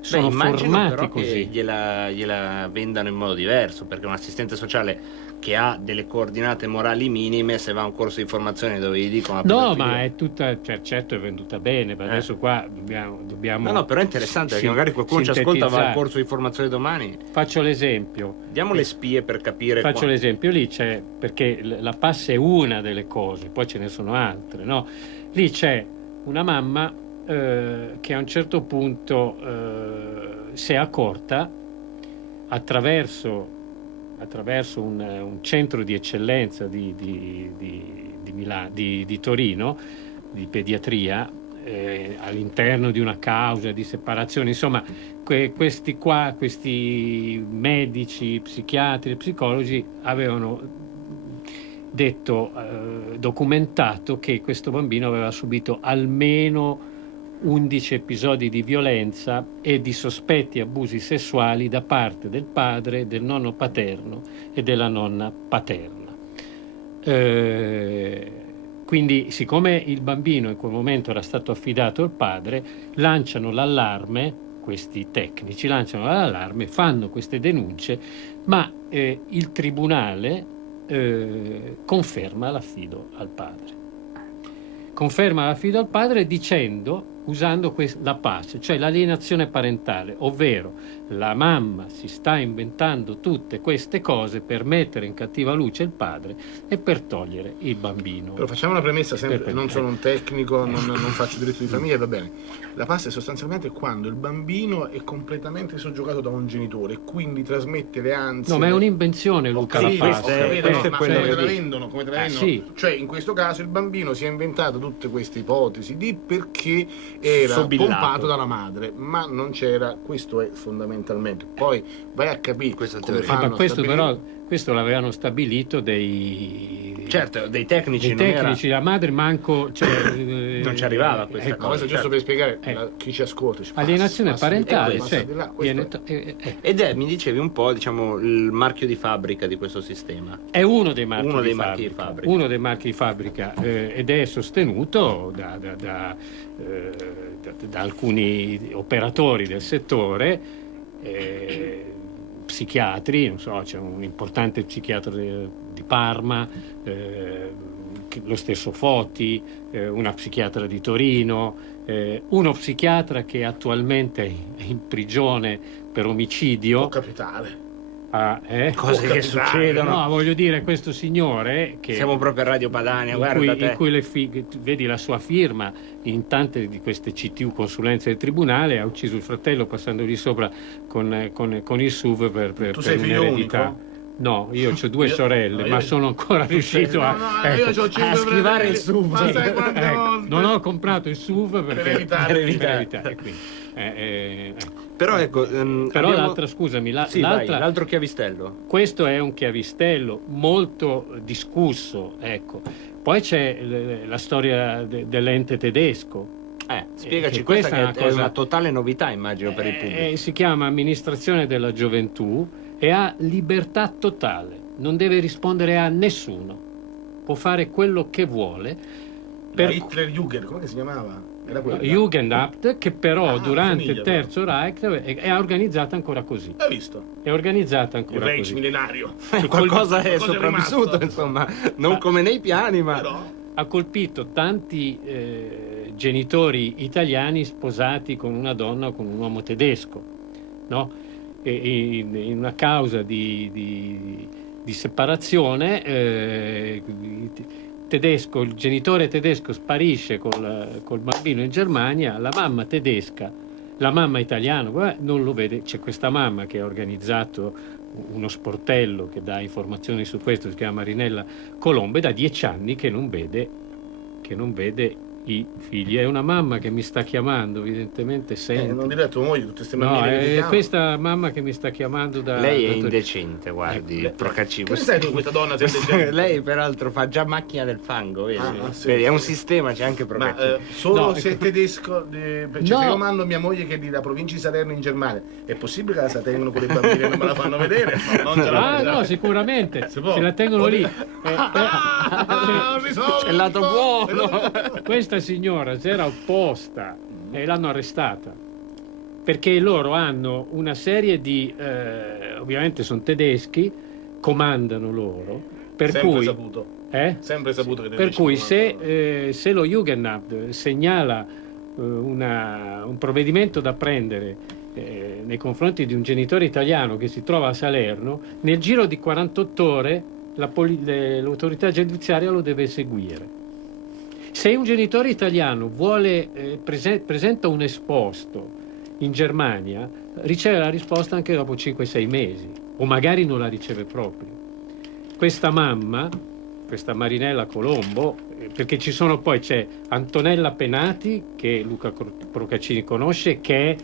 sono formati però così. Che gliela vendano in modo diverso, perché un assistente sociale che ha delle coordinate morali minime, se va a un corso di formazione dove gli dicono ma è tutta, certo è venduta bene, ma adesso qua dobbiamo no, però è interessante perché magari qualcuno ci ascolta, va al corso di formazione domani. Faccio l'esempio. Diamo le spie per capire. Faccio l'esempio, lì c'è, perché la PAS è una delle cose, poi ce ne sono altre, no? Lì c'è una mamma che a un certo punto si è accorta attraverso un centro di eccellenza di Torino, di pediatria, all'interno di una causa di separazione, insomma questi medici, psichiatri e psicologi avevano documentato che questo bambino aveva subito almeno 11 episodi di violenza e di sospetti abusi sessuali da parte del padre, del nonno paterno e della nonna paterna. Quindi, siccome il bambino in quel momento era stato affidato al padre, lanciano l'allarme, questi tecnici lanciano l'allarme, fanno queste denunce, ma il tribunale conferma l'affido al padre. Conferma l'affido al padre usando la PACE, cioè l'alienazione parentale, ovvero la mamma si sta inventando tutte queste cose per mettere in cattiva luce il padre e per togliere il bambino. Però facciamo una premessa, sempre, non sono un tecnico, non faccio diritto di famiglia, va bene. La PACE è sostanzialmente quando il bambino è completamente soggiogato da un genitore e quindi trasmette le ansie. No, ma è un'invenzione, Luca, la PACE. Come te la vendono? Sì. Cioè, in questo caso il bambino si è inventato tutte queste ipotesi perché era pompato dalla madre, ma non c'era, questo è fondamentalmente. Poi vai a capire come fanno ma questo però questo l'avevano stabilito dei tecnici, la madre manco non ci arrivava questa cosa, giusto per spiegare chi ci ascolta. Alienazione parentale, ed mi dicevi un po', diciamo, il marchio di fabbrica di questo sistema. È uno dei marchi di fabbrica ed è sostenuto da alcuni operatori del settore, psichiatri, non so, c'è un importante psichiatra di Parma, lo stesso Foti, una psichiatra di Torino, uno psichiatra che attualmente è in prigione per omicidio. Può capitare. Cose che succedono. No, voglio dire, questo signore che siamo proprio a Radio Padania, in cui vedi la sua firma in tante di queste CTU, consulenze del tribunale, ha ucciso il fratello passandogli sopra con il SUV per un'eredità. No, io ho 2 sorelle, ma sono ancora riuscito a schivare il SUV. Non ho comprato il SUV per evitare. Però ecco, l'altra, scusami, l'altro chiavistello. Questo è un chiavistello molto discusso, ecco. Poi c'è la storia dell'ente tedesco. Spiegaci, questa è una totale novità, immagino, per il pubblico. Si chiama Amministrazione della Gioventù e ha libertà totale, non deve rispondere a nessuno, può fare quello che vuole. Hitlerjugend, come si chiamava? Jugendamt, che però durante il Terzo Reich è organizzata ancora così. Hai visto? È organizzata ancora il così. Il millenario. Qualcosa è sopravvissuto, insomma, non come nei piani, ma però ha colpito tanti genitori italiani sposati con una donna o con un uomo tedesco, no? E in una causa di separazione il genitore tedesco sparisce col bambino in Germania, la mamma tedesca, la mamma italiana non lo vede. C'è questa mamma che ha organizzato uno sportello che dà informazioni su questo, si chiama Marinella Colombe, da 10 anni che non vede i figli. È una mamma che mi sta chiamando, evidentemente sente. Non direi a tua moglie tutte queste bambine. No, è questa mamma che mi sta chiamando da... Lei è indecente, guardi, Che sai tu questa donna lei peraltro fa già macchina del fango, vedi? Vedi, è un sistema, c'è anche Procacci. Solo se è tedesco, se io mando mia moglie che è della provincia di Salerno in Germania, è possibile che la tengono con le bambine e non me la fanno vedere? No, sicuramente, se la tengono lì. C'è il lato buono. Questa signora si era opposta e l'hanno arrestata perché loro hanno una serie di ovviamente sono tedeschi, comandano loro, per cui sempre saputo che per cui se lo Jugendamt segnala un provvedimento da prendere nei confronti di un genitore italiano che si trova a Salerno, nel giro di 48 ore l'autorità giudiziaria lo deve eseguire. Se un genitore italiano presenta un esposto in Germania riceve la risposta anche dopo 5-6 mesi, o magari non la riceve proprio. Questa mamma, questa Marinella Colombo, perché c'è Antonella Penati, che Luca Procaccini conosce, che è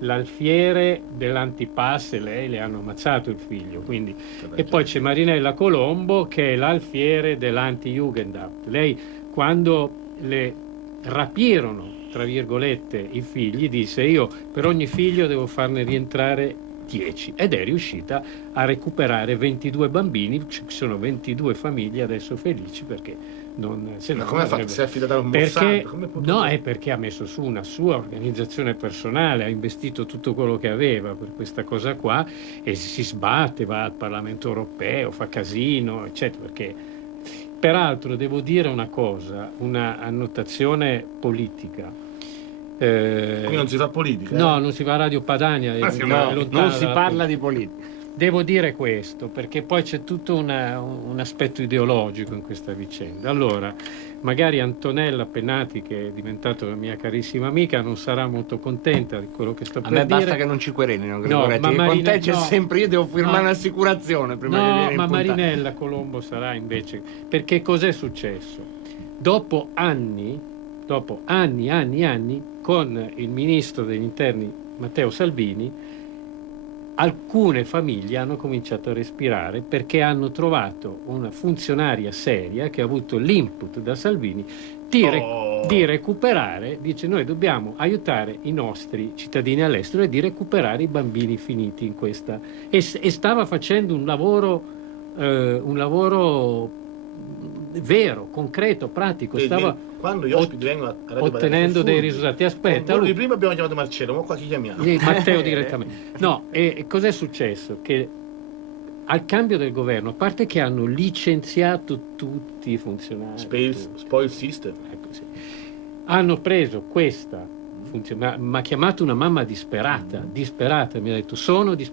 l'alfiere dell'Antipass, e lei le hanno ammazzato il figlio, quindi. E poi c'è Marinella Colombo, che è l'alfiere dell'Anti-Jugendamt. Lei, quando le rapirono, tra virgolette, i figli, disse: io per ogni figlio devo farne rientrare 10, ed è riuscita a recuperare 22 bambini. Ci sono 22 famiglie adesso felici, perché ma come ha fatto? Si è affidata a un Monsanto? No, è perché ha messo su una sua organizzazione personale, ha investito tutto quello che aveva per questa cosa qua, e si sbatte, va al Parlamento europeo, fa casino, eccetera. Perché peraltro devo dire una cosa, una annotazione politica. Qui non si fa politica? No, non si va a Radio Padania, non si parla di politica. Devo dire questo perché poi c'è tutto un aspetto ideologico in questa vicenda. Allora, magari Antonella Penati, che è diventata una mia carissima amica, non sarà molto contenta di quello che sto per dire. A me basta che non ci querelino, Gregoretti, che con te c'è sempre, io devo firmare un'assicurazione prima di venire in puntata. Marinella Colombo sarà invece, perché cos'è successo? Dopo anni, con il ministro degli interni Matteo Salvini, alcune famiglie hanno cominciato a respirare, perché hanno trovato una funzionaria seria che ha avuto l'input da Salvini di recuperare, dice: noi dobbiamo aiutare i nostri cittadini all'estero e di recuperare i bambini finiti in questa, e stava facendo un lavoro vero, concreto, pratico. Quando gli ospiti vengono a Radio ottenendo dei risultati. Aspetta, di prima abbiamo chiamato Marcello, ma qua chi chiamiamo? Matteo direttamente. No, e cos'è successo? Che al cambio del governo, a parte che hanno licenziato tutti i funzionari, spoil system, ecco, sì, hanno preso questa mi ha chiamato una mamma disperata, mi ha detto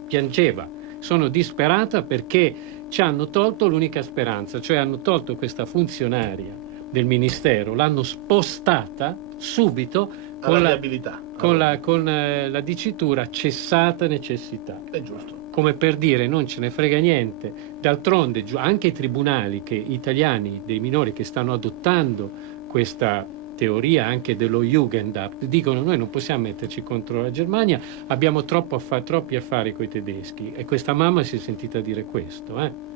piangeva, sono disperata perché ci hanno tolto l'unica speranza, cioè hanno tolto questa funzionaria del ministero, l'hanno spostata subito con la dicitura cessata necessità. È giusto. Come per dire: non ce ne frega niente. D'altronde anche i tribunali italiani dei minori che stanno adottando questa teoria anche dello Jugendamt dicono: noi non possiamo metterci contro la Germania, abbiamo troppi affari coi tedeschi. E questa mamma si è sentita dire questo,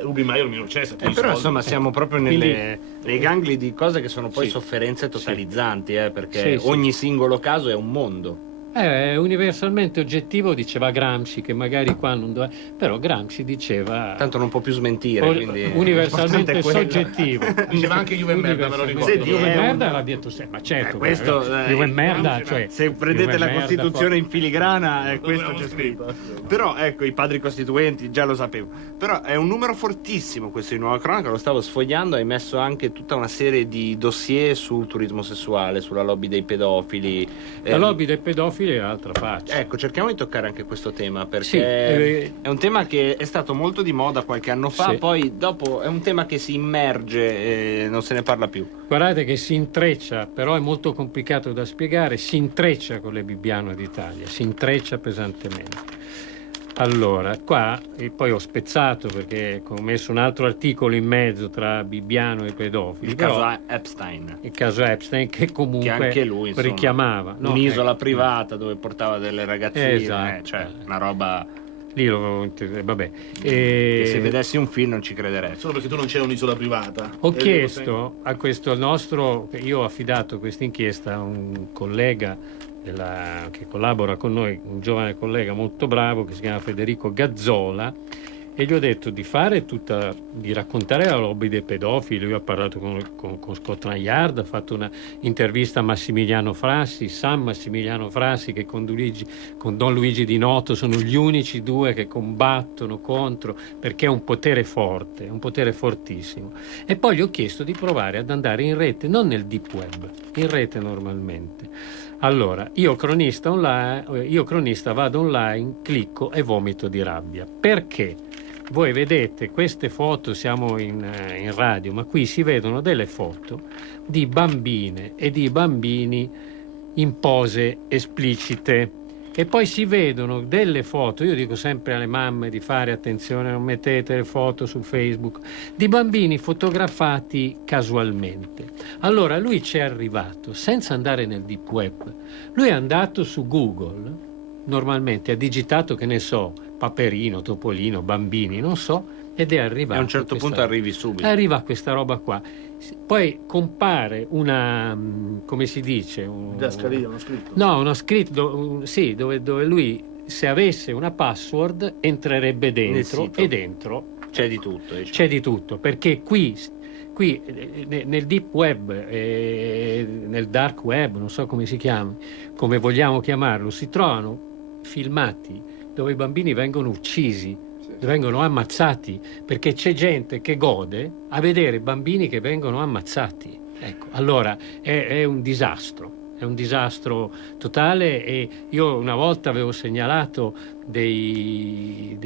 Rubi Maior minor Cesare, però insomma siamo proprio nei gangli di cose che sono poi sofferenze totalizzanti, perché ogni singolo caso è un mondo. È universalmente oggettivo, diceva Gramsci, che magari qua non doveva, però Gramsci diceva tanto non può più smentire, quindi universalmente soggettivo. Diceva anche Juve merda, me lo ricordo. Juve merda l'ha detto ma certo, questo Juve merda, cioè se prendete la Costituzione in filigrana questo c'è scritto. Però ecco, i padri costituenti già lo sapevo. Però è un numero fortissimo questo di Nuova Cronaca, lo stavo sfogliando, hai messo anche tutta una serie di dossier sul turismo sessuale, sulla lobby dei pedofili. La lobby dei pedofili è altra faccia. Ecco, cerchiamo di toccare anche questo tema, perché è un tema che è stato molto di moda qualche anno fa, poi dopo è un tema che si immerge e non se ne parla più. Guardate che si intreccia, però è molto complicato da spiegare, si intreccia con le Bibbiano d'Italia, si intreccia pesantemente. Allora, qua, e poi ho spezzato perché ho messo un altro articolo in mezzo tra Bibbiano e pedofili. Il caso Epstein. Il caso Epstein, che comunque che anche lui, insomma, richiamava. Un'isola privata dove portava delle ragazzine, cioè una roba... Lì vabbè. Che se vedessi un film non ci crederei. Solo perché tu non c'è un'isola privata. Ho chiesto a questo nostro, io ho affidato questa inchiesta a un collega che collabora con noi, un giovane collega molto bravo che si chiama Federico Gazzola, e gli ho detto di raccontare la lobby dei pedofili. Lui ha parlato con Scotland Yard, ha fatto una intervista a Massimiliano Frassi, San Massimiliano Frassi, che con Don Luigi Di Noto sono gli unici due che combattono contro, perché è un potere forte, un potere fortissimo. E poi gli ho chiesto di provare ad andare in rete, non nel deep web, in rete normalmente. Allora, io cronista vado online, clicco e vomito di rabbia. Perché? Voi vedete queste foto, siamo in radio, ma qui si vedono delle foto di bambine e di bambini in pose esplicite. E poi si vedono delle foto, io dico sempre alle mamme di fare attenzione, non mettete le foto su Facebook, di bambini fotografati casualmente. Allora lui ci è arrivato senza andare nel deep web, lui è andato su Google, normalmente ha digitato, che ne so, Paperino, Topolino, bambini, non so, ed è arrivato. E a un certo punto arrivi subito. Arriva questa roba qua. Poi compare una, come si dice? Uno scritto? No, uno scritto, sì, dove lui, se avesse una password, entrerebbe dentro e dentro c'è di tutto. Diciamo. C'è di tutto, perché qui nel deep web, nel dark web, non so come si chiama, come vogliamo chiamarlo, si trovano filmati dove i bambini vengono uccisi, vengono ammazzati, perché c'è gente che gode a vedere bambini che vengono ammazzati. Ecco, allora è un disastro totale, e io una volta avevo segnalato dei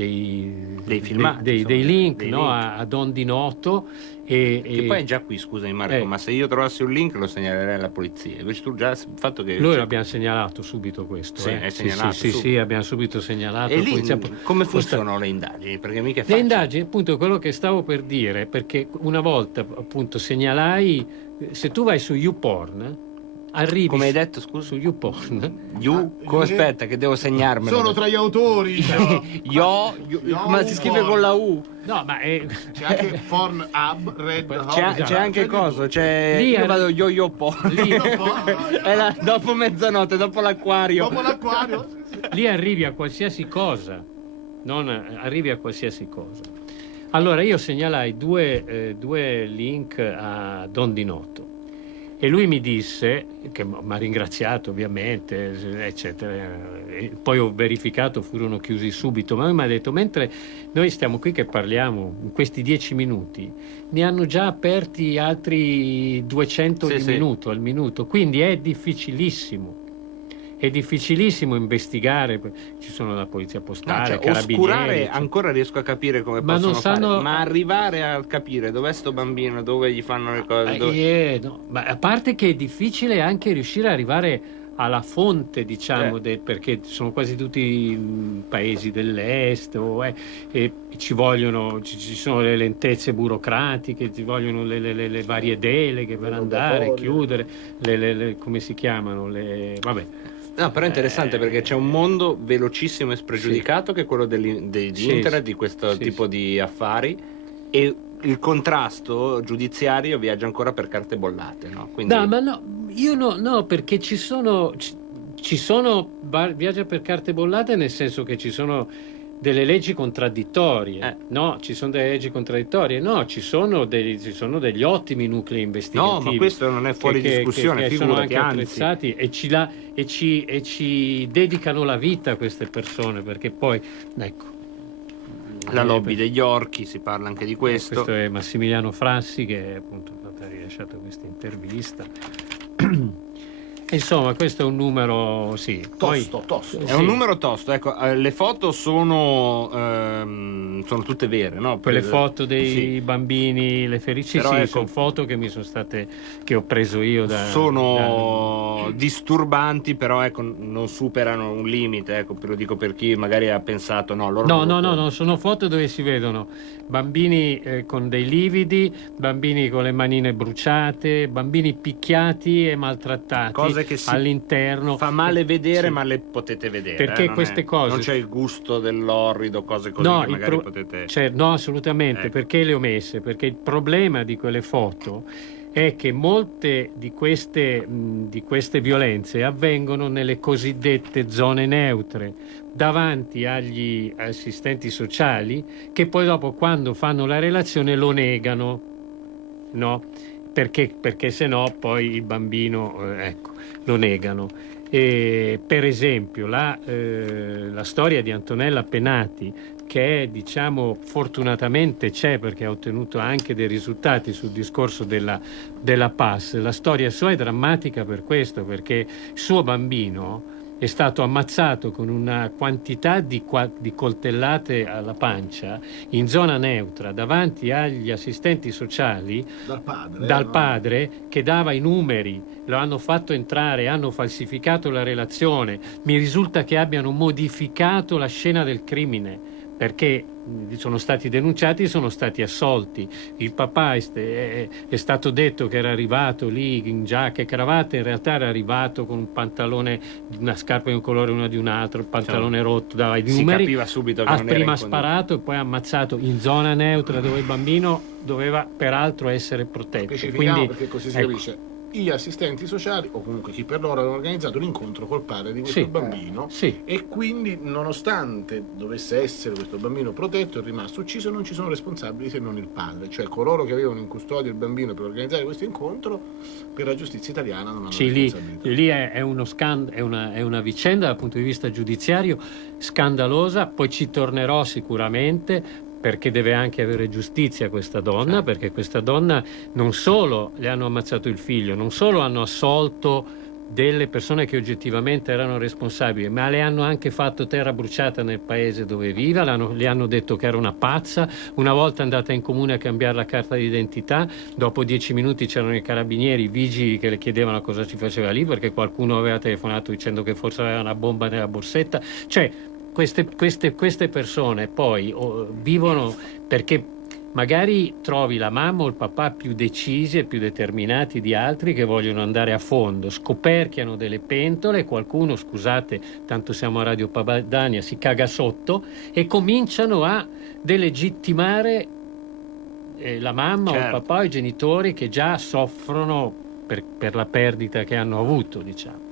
filmati, dei link, no, a Don Di Noto, che poi è già qui, scusami Marco, ma se io trovassi un link lo segnalerei alla polizia. Invece tu già il fatto che noi l'abbiamo segnalato subito questo. È segnalato sì, abbiamo subito segnalato. E lì come funzionano le indagini? Perché mica è facile. Le indagini, appunto, quello che stavo per dire, perché una volta appunto segnalai, se tu vai su YouPorn, arrivi, come hai detto, scusa, su YouPorn. Aspetta che devo segnarmelo. Sono tra gli autori. Ma si scrive con la U. No, ma c'è anche Pornhub, Red. C'è anche cosa? Io vado yo porn. Dopo mezzanotte, dopo l'acquario. Lì arrivi a qualsiasi cosa. Arrivi a qualsiasi cosa. Allora io segnalai due link a Don Di Noto. E lui mi disse, che mi ha ringraziato ovviamente, eccetera, e poi ho verificato, furono chiusi subito, ma lui mi ha detto, mentre noi stiamo qui che parliamo, in questi 10 minuti, ne hanno già aperti altri 200 al minuto, quindi è difficilissimo investigare, ci sono la polizia postale, carabinieri. Oscurare ancora riesco a capire come possono fare, ma arrivare a capire dov'è sto bambino, dove gli fanno le cose. Ma a parte che è difficile anche riuscire ad arrivare alla fonte, diciamo, perché sono quasi tutti paesi dell'est, e ci sono le lentezze burocratiche, ci vogliono le varie deleghe per andare, chiudere, come si chiamano, vabbè. No, però è interessante perché c'è un mondo velocissimo e spregiudicato che è quello di internet, di questo tipo di affari, e il contrasto giudiziario viaggia ancora per carte bollate, no? Quindi... No, perché ci sono viaggia per carte bollate, nel senso che ci sono delle leggi contraddittorie, no? Ci sono delle leggi contraddittorie, no? Ci sono degli ottimi nuclei investigativi. No, ma questo non è fuori discussione, che sono anche attrezzati e ci dedicano la vita a queste persone, perché poi, ecco. La lobby degli orchi, si parla anche di questo. Questo è Massimiliano Frassi, che appunto ha rilasciato questa intervista. Insomma, questo è un numero tosto. È un numero tosto. Ecco, le foto sono tutte vere, no? Quelle foto dei bambini, le felici, sono foto che mi sono state, che ho preso io sono disturbanti, però ecco, non superano un limite, ecco, lo dico per chi magari ha pensato no, sono foto dove si vedono bambini con dei lividi, bambini con le manine bruciate, bambini picchiati e maltrattati. Cose che all'interno fa male vedere, ma le potete vedere, perché queste cose non c'è il gusto dell'orrido, cose così che magari potete no, assolutamente, perché le ho messe, perché il problema di quelle foto è che molte di queste violenze avvengono nelle cosiddette zone neutre, davanti agli assistenti sociali, che poi dopo, quando fanno la relazione, lo negano, no? Perché se no poi il bambino lo negano. Per esempio la storia di Antonella Penati, che diciamo fortunatamente c'è, perché ha ottenuto anche dei risultati sul discorso della PAS. La storia sua è drammatica per questo, perché il suo bambino è stato ammazzato con una quantità di coltellate alla pancia in zona neutra davanti agli assistenti sociali dal padre che dava i numeri, lo hanno fatto entrare, hanno falsificato la relazione. Mi risulta che abbiano modificato la scena del crimine perché sono stati denunciati, sono stati assolti. Il papà è stato detto che era arrivato lì in giacca e cravatta, in realtà era arrivato con un pantalone, una scarpa di un colore, una di un altro, il pantalone rotto, dava i numeri, capiva subito che ha non era prima sparato e poi ha ammazzato in zona neutra dove il bambino doveva peraltro essere protetto. Quindi, perché così si capisce. Gli assistenti sociali o comunque chi per loro avevano organizzato l'incontro col padre di questo bambino e quindi nonostante dovesse essere questo bambino protetto è rimasto ucciso, non ci sono responsabili se non il padre, cioè coloro che avevano in custodia il bambino per organizzare questo incontro per la giustizia italiana non hanno responsabilità. Lì è una vicenda dal punto di vista giudiziario scandalosa, poi ci tornerò sicuramente perché deve anche avere giustizia questa donna, perché questa donna non solo le hanno ammazzato il figlio, non solo hanno assolto delle persone che oggettivamente erano responsabili, ma le hanno anche fatto terra bruciata nel paese dove vive, le hanno detto che era una pazza. Una volta è andata in comune a cambiare la carta d'identità, dopo 10 minuti c'erano i carabinieri, i vigili che le chiedevano cosa ci faceva lì perché qualcuno aveva telefonato dicendo che forse aveva una bomba nella borsetta. Cioè queste persone poi vivono perché magari trovi la mamma o il papà più decisi e più determinati di altri che vogliono andare a fondo, scoperchiano delle pentole, qualcuno, scusate, tanto siamo a Radio Padania, si caga sotto e cominciano a delegittimare la mamma o il papà o i genitori che già soffrono per la perdita che hanno avuto, diciamo.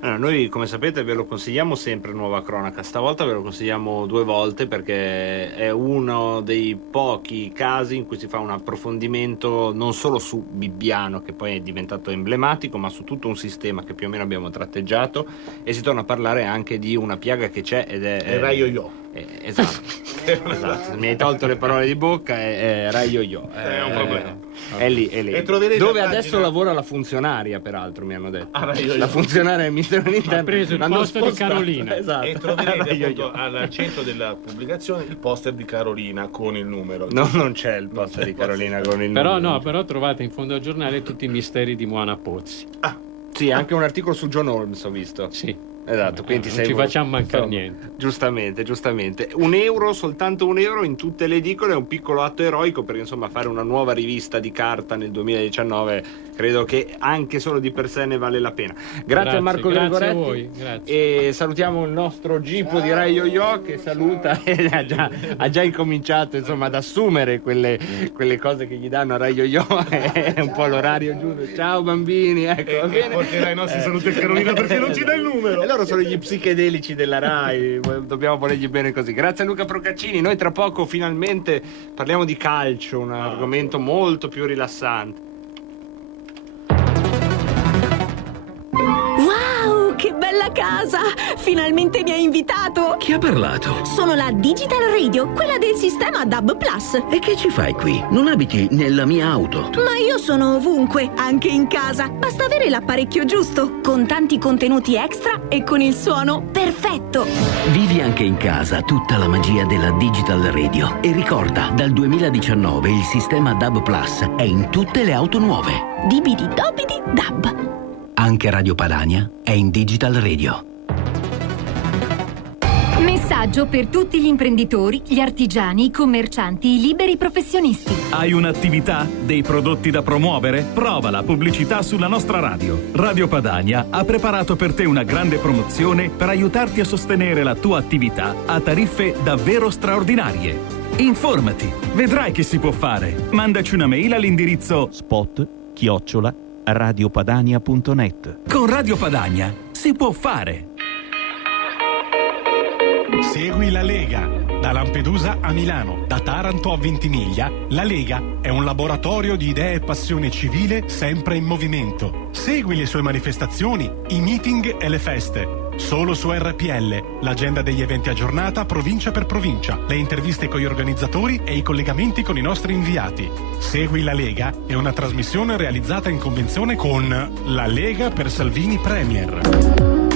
Allora, noi come sapete ve lo consigliamo sempre Nuova Cronaca, stavolta ve lo consigliamo 2 volte perché è uno dei pochi casi in cui si fa un approfondimento non solo su Bibbiano, che poi è diventato emblematico, ma su tutto un sistema che più o meno abbiamo tratteggiato, e si torna a parlare anche di una piaga che c'è ed è Rai Yo-Yo. Esatto, mi hai tolto le parole di bocca, è Rai Yo-Yo. È un problema. È lì. E dove adesso lavora la funzionaria, peraltro, mi hanno detto. La funzionaria del Ministero dell'Interno. Ha preso il posto di Carolina. Esatto. E troverete appunto al centro della pubblicazione il poster di Carolina con il numero. No, non c'è il poster di Carolina con il numero. Però trovate in fondo al giornale tutti i misteri di Moana Pozzi. Sì, anche un articolo su John Holmes ho visto. Sì. Esatto, quindi non ci facciamo mancare niente. Giustamente. €1, soltanto €1 in tutte le edicole è un piccolo atto eroico perché insomma fare una nuova rivista di carta nel 2019 credo che anche solo di per sé ne vale la pena. Grazie a Marco Gregoretti. Grazie a voi, grazie. E salutiamo il nostro Gippo di Rai Yo-Yo che saluta e ha già incominciato insomma ad assumere quelle cose che gli danno a Rai Yo-Yo. È un po' l'orario giusto. Ciao bambini, ecco. E porterai i nostri saluti a Carolina perché non ci dà il numero. Loro sono gli psichedelici della Rai, dobbiamo volergli bene così. Grazie a Luca Procaccini, noi tra poco finalmente parliamo di calcio, un argomento molto più rilassante. Wow, che bella casa! Finalmente mi hai invitato! Chi ha parlato? Sono la Digital Radio, quella del sistema DAB+. E che ci fai qui? Non abiti nella mia auto. Ma io sono ovunque, anche in casa. Basta avere l'apparecchio giusto, con tanti contenuti extra e con il suono perfetto. Vivi anche in casa tutta la magia della Digital Radio. E ricorda, dal 2019 il sistema DAB+ è in tutte le auto nuove. Dibidi dobidi DAB. Anche Radio Padania è in Digital Radio. Messaggio per tutti gli imprenditori, gli artigiani, i commercianti, i liberi professionisti. Hai un'attività? Dei prodotti da promuovere? Prova la pubblicità sulla nostra radio. Radio Padania ha preparato per te una grande promozione per aiutarti a sostenere la tua attività a tariffe davvero straordinarie. Informati, vedrai che si può fare. Mandaci una mail all'indirizzo spot@radiopadania.net. Con Radio Padania si può fare. Segui la Lega. Da Lampedusa a Milano, da Taranto a Ventimiglia, la Lega è un laboratorio di idee e passione civile sempre in movimento. Segui le sue manifestazioni, i meeting e le feste. Solo su RPL, l'agenda degli eventi aggiornata provincia per provincia, le interviste con gli organizzatori e i collegamenti con i nostri inviati. Segui la Lega è una trasmissione realizzata in convenzione con La Lega per Salvini Premier.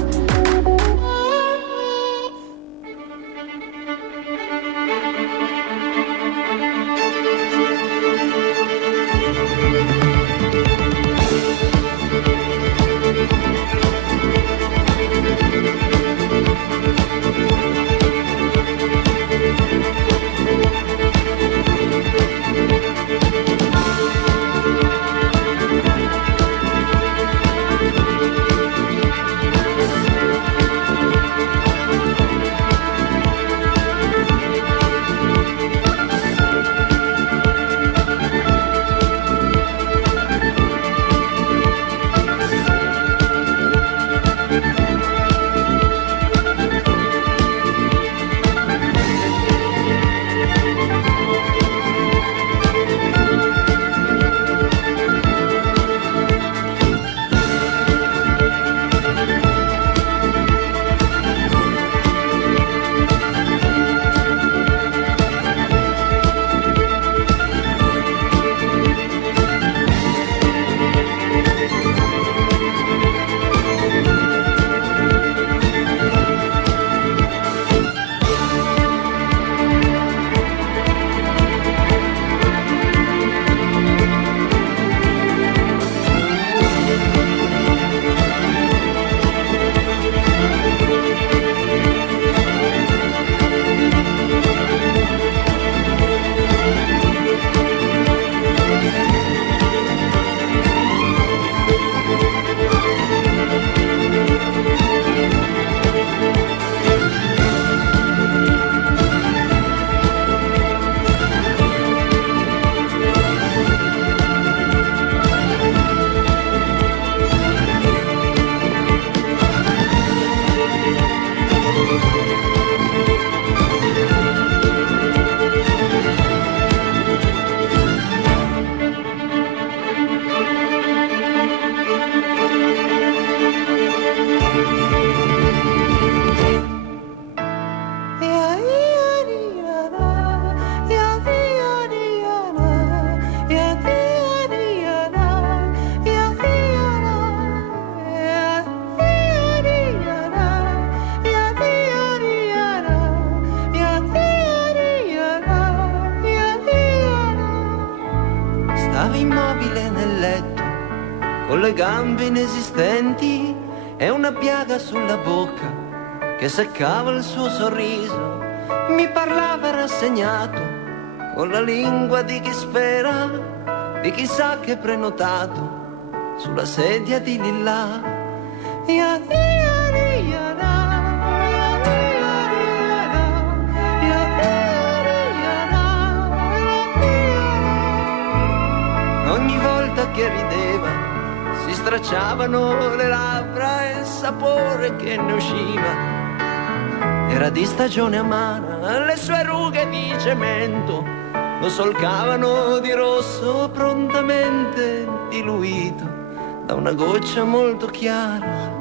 le gambe inesistenti e una piaga sulla bocca che seccava il suo sorriso. Mi parlava rassegnato con la lingua di chi spera, di chi sa che è prenotato sulla sedia di lilla. Ogni volta che rideva si stracciavano le labbra e il sapore che ne usciva era di stagione amara. Le sue rughe di cemento lo solcavano di rosso, prontamente diluito da una goccia molto chiara.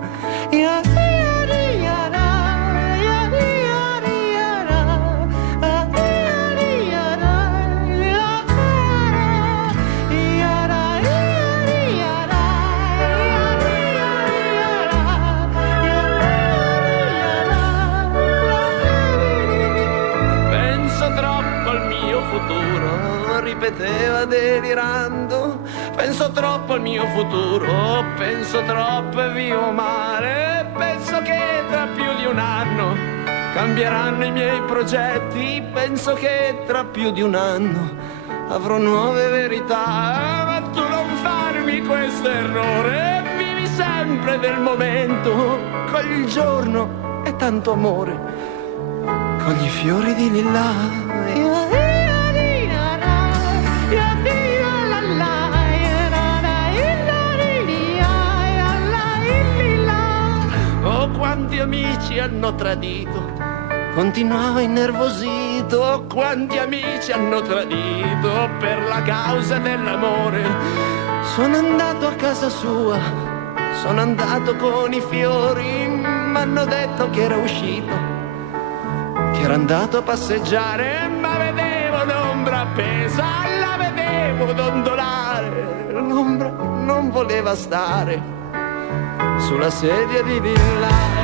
Ripeteva delirando, penso troppo al mio futuro, penso troppo e vivo male, penso che tra più di un anno cambieranno i miei progetti, penso che tra più di un anno avrò nuove verità, ma tu non farmi questo errore, vivi sempre del momento, cogli il giorno e tanto amore, cogli i fiori di lilla. Quanti amici hanno tradito, continuava innervosito, quanti amici hanno tradito per la causa dell'amore. Sono andato a casa sua, sono andato con i fiori, m'hanno detto che era uscito, che era andato a passeggiare, ma vedevo l'ombra appesa, la vedevo dondolare, l'ombra non voleva stare sulla sedia di lilla.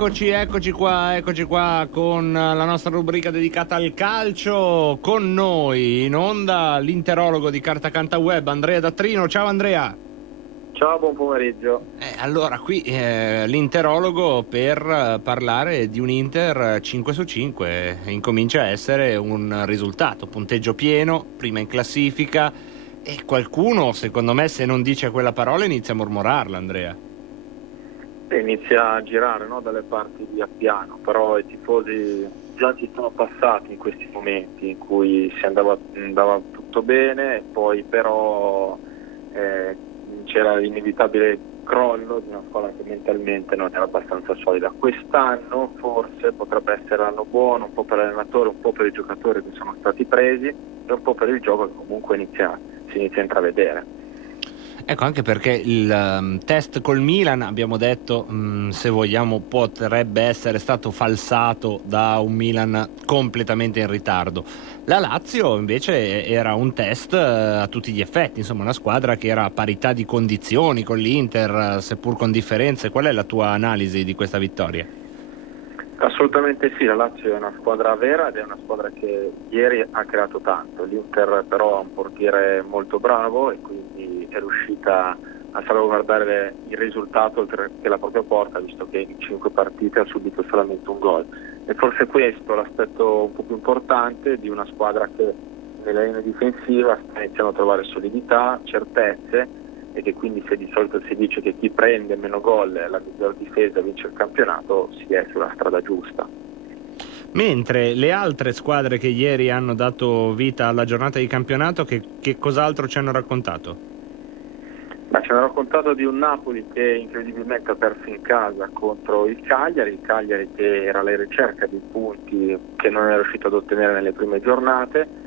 Eccoci qua con la nostra rubrica dedicata al calcio. Con noi in onda l'interologo di Carta Canta Web, Andrea da Trino. Ciao Andrea. Ciao, buon pomeriggio. Allora, qui l'interologo per parlare di un Inter 5 su 5. Incomincia a essere un risultato, punteggio pieno, prima in classifica, e qualcuno, secondo me, se non dice quella parola inizia a mormorarla, Andrea. Inizia a girare, no, dalle parti di Appiano, però i tifosi già ci sono passati in questi momenti in cui si andava tutto bene, e poi però c'era l'inevitabile crollo di una squadra che mentalmente non era abbastanza solida. Quest'anno forse potrebbe essere l'anno buono, un po' per l'allenatore, un po' per i giocatori che sono stati presi e un po' per il gioco che comunque si inizia a intravedere. Ecco, anche perché il test col Milan, abbiamo detto, se vogliamo, potrebbe essere stato falsato da un Milan completamente in ritardo. La Lazio invece era un test a tutti gli effetti, insomma una squadra che era a parità di condizioni con l'Inter, seppur con differenze. Qual è la tua analisi di questa vittoria? Assolutamente sì, la Lazio è una squadra vera ed è una squadra che ieri ha creato tanto. L'Inter però ha un portiere molto bravo e quindi è riuscita a salvaguardare il risultato oltre che la propria porta, visto che in 5 partite ha subito solamente un gol. E forse questo è l'aspetto un po' più importante di una squadra che nella linea difensiva sta iniziando a trovare solidità, certezze, e che quindi, se di solito si dice che chi prende meno gol è la miglior difesa vince il campionato, si è sulla strada giusta. Mentre le altre squadre che ieri hanno dato vita alla giornata di campionato, che cos'altro ci hanno raccontato? Ci hanno raccontato di un Napoli che incredibilmente ha perso in casa contro il Cagliari che era alla ricerca di punti che non era riuscito ad ottenere nelle prime giornate,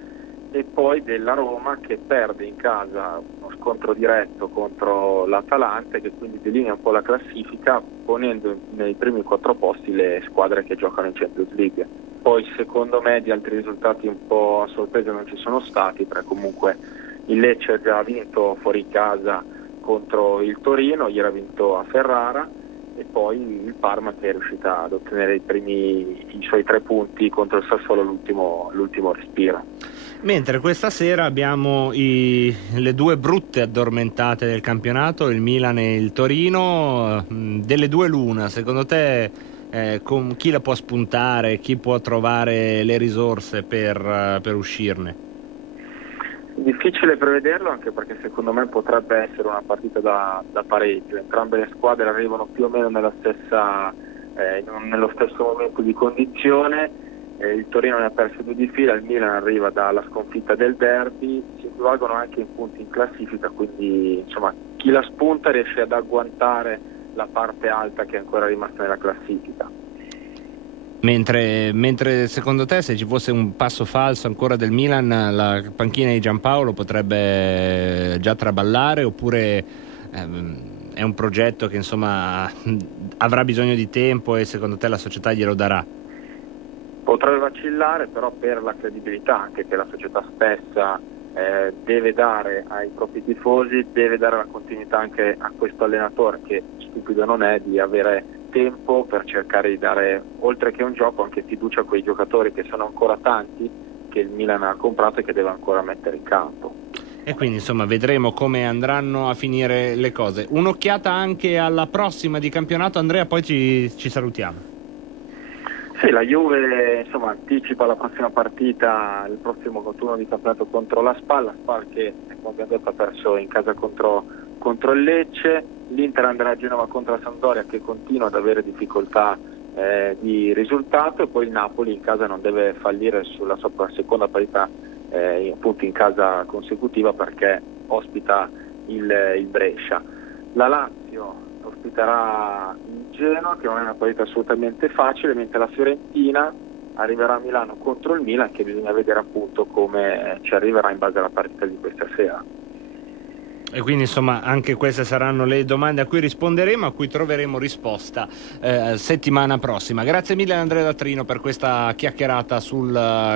e poi della Roma che perde in casa uno scontro diretto contro l'Atalanta, che quindi delinea un po' la classifica, ponendo nei primi 4 posti le squadre che giocano in Champions League. Poi secondo me di altri risultati un po' a sorpresa non ci sono stati, perché comunque il Lecce ha già vinto fuori casa contro il Torino, ieri ha vinto a Ferrara, e poi il Parma che è riuscita ad ottenere i suoi 3 punti contro il Sassuolo, l'ultimo respiro. Mentre questa sera abbiamo le 2 brutte addormentate del campionato, il Milan e il Torino. Delle 2 l'una, secondo te con chi la può spuntare, chi può trovare le risorse per uscirne? Difficile prevederlo, anche perché secondo me potrebbe essere una partita da pareggio. Entrambe le squadre arrivano più o meno nello stesso momento di condizione. Il Torino ne ha perso 2 di fila, il Milan arriva dalla sconfitta del derby, si rivalgono anche in punti in classifica, quindi insomma chi la spunta riesce ad agguantare la parte alta che è ancora rimasta nella classifica. Mentre secondo te, se ci fosse un passo falso ancora del Milan, la panchina di Giampaolo potrebbe già traballare, oppure è un progetto che insomma avrà bisogno di tempo e secondo te la società glielo darà? Potrebbe vacillare, però per la credibilità anche che la società stessa deve dare ai propri tifosi, deve dare la continuità anche a questo allenatore, che stupido non è di avere tempo per cercare di dare, oltre che un gioco, anche fiducia a quei giocatori che sono ancora tanti, che il Milan ha comprato e che deve ancora mettere in campo. E quindi insomma vedremo come andranno a finire le cose. Un'occhiata anche alla prossima di campionato, Andrea, poi ci salutiamo. Sì, la Juve insomma anticipa la prossima partita, il prossimo turno di campionato contro la Spal che, come abbiamo detto, ha perso in casa contro il Lecce. L'Inter andrà a Genova contro la Sampdoria, che continua ad avere difficoltà di risultato, e poi il Napoli in casa non deve fallire sulla sua seconda parità appunto in casa consecutiva, perché ospita il Brescia. La Lazio ospiterà il Genoa, che non è una partita assolutamente facile, mentre la Fiorentina arriverà a Milano contro il Milan, che bisogna vedere appunto come ci arriverà in base alla partita di questa sera. E quindi insomma anche queste saranno le domande a cui risponderemo, a cui troveremo risposta settimana prossima. Grazie mille Andrea da Trino per questa chiacchierata sul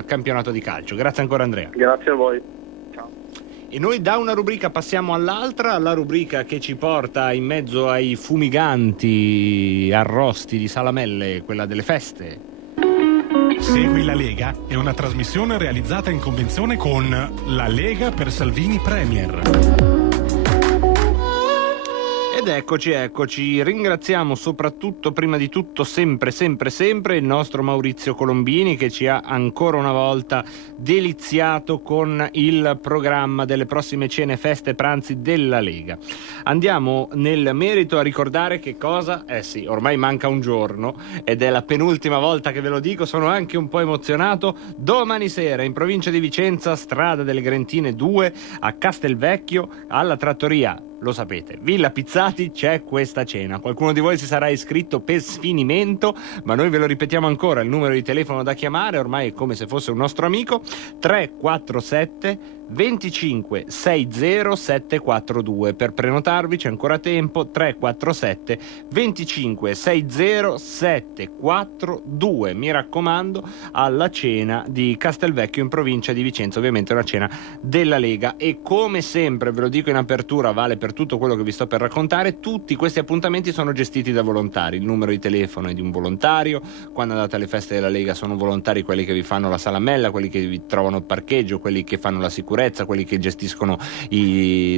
campionato di calcio. Grazie ancora Andrea. Grazie a voi. Ciao. E noi da una rubrica passiamo all'altra, la rubrica che ci porta in mezzo ai fumiganti arrosti di salamelle, quella delle feste. Segui la Lega è una trasmissione realizzata in convenzione con la Lega per Salvini Premier. Ed eccoci, ringraziamo soprattutto, prima di tutto, sempre il nostro Maurizio Colombini, che ci ha ancora una volta deliziato con il programma delle prossime cene, feste e pranzi della Lega. Andiamo nel merito a ricordare che cosa? Sì, ormai manca un giorno ed è la penultima volta che ve lo dico, sono anche un po' emozionato. Domani sera in provincia di Vicenza, strada delle Grentine 2, a Castelvecchio, alla trattoria, lo sapete, Villa Pizzati, c'è questa cena. Qualcuno di voi si sarà iscritto per sfinimento, ma noi ve lo ripetiamo ancora, il numero di telefono da chiamare, ormai è come se fosse un nostro amico, 347 25 60 742. Per prenotarvi c'è ancora tempo, 347 25 60 742. Mi raccomando, alla cena di Castelvecchio in provincia di Vicenza, ovviamente una cena della Lega. E come sempre, ve lo dico in apertura, vale per tutto quello che vi sto per raccontare, tutti questi appuntamenti sono gestiti da volontari. Il numero di telefono è di un volontario, quando andate alle feste della Lega sono volontari quelli che vi fanno la salamella, quelli che vi trovano il parcheggio, quelli che fanno la sicurezza, quelli che gestiscono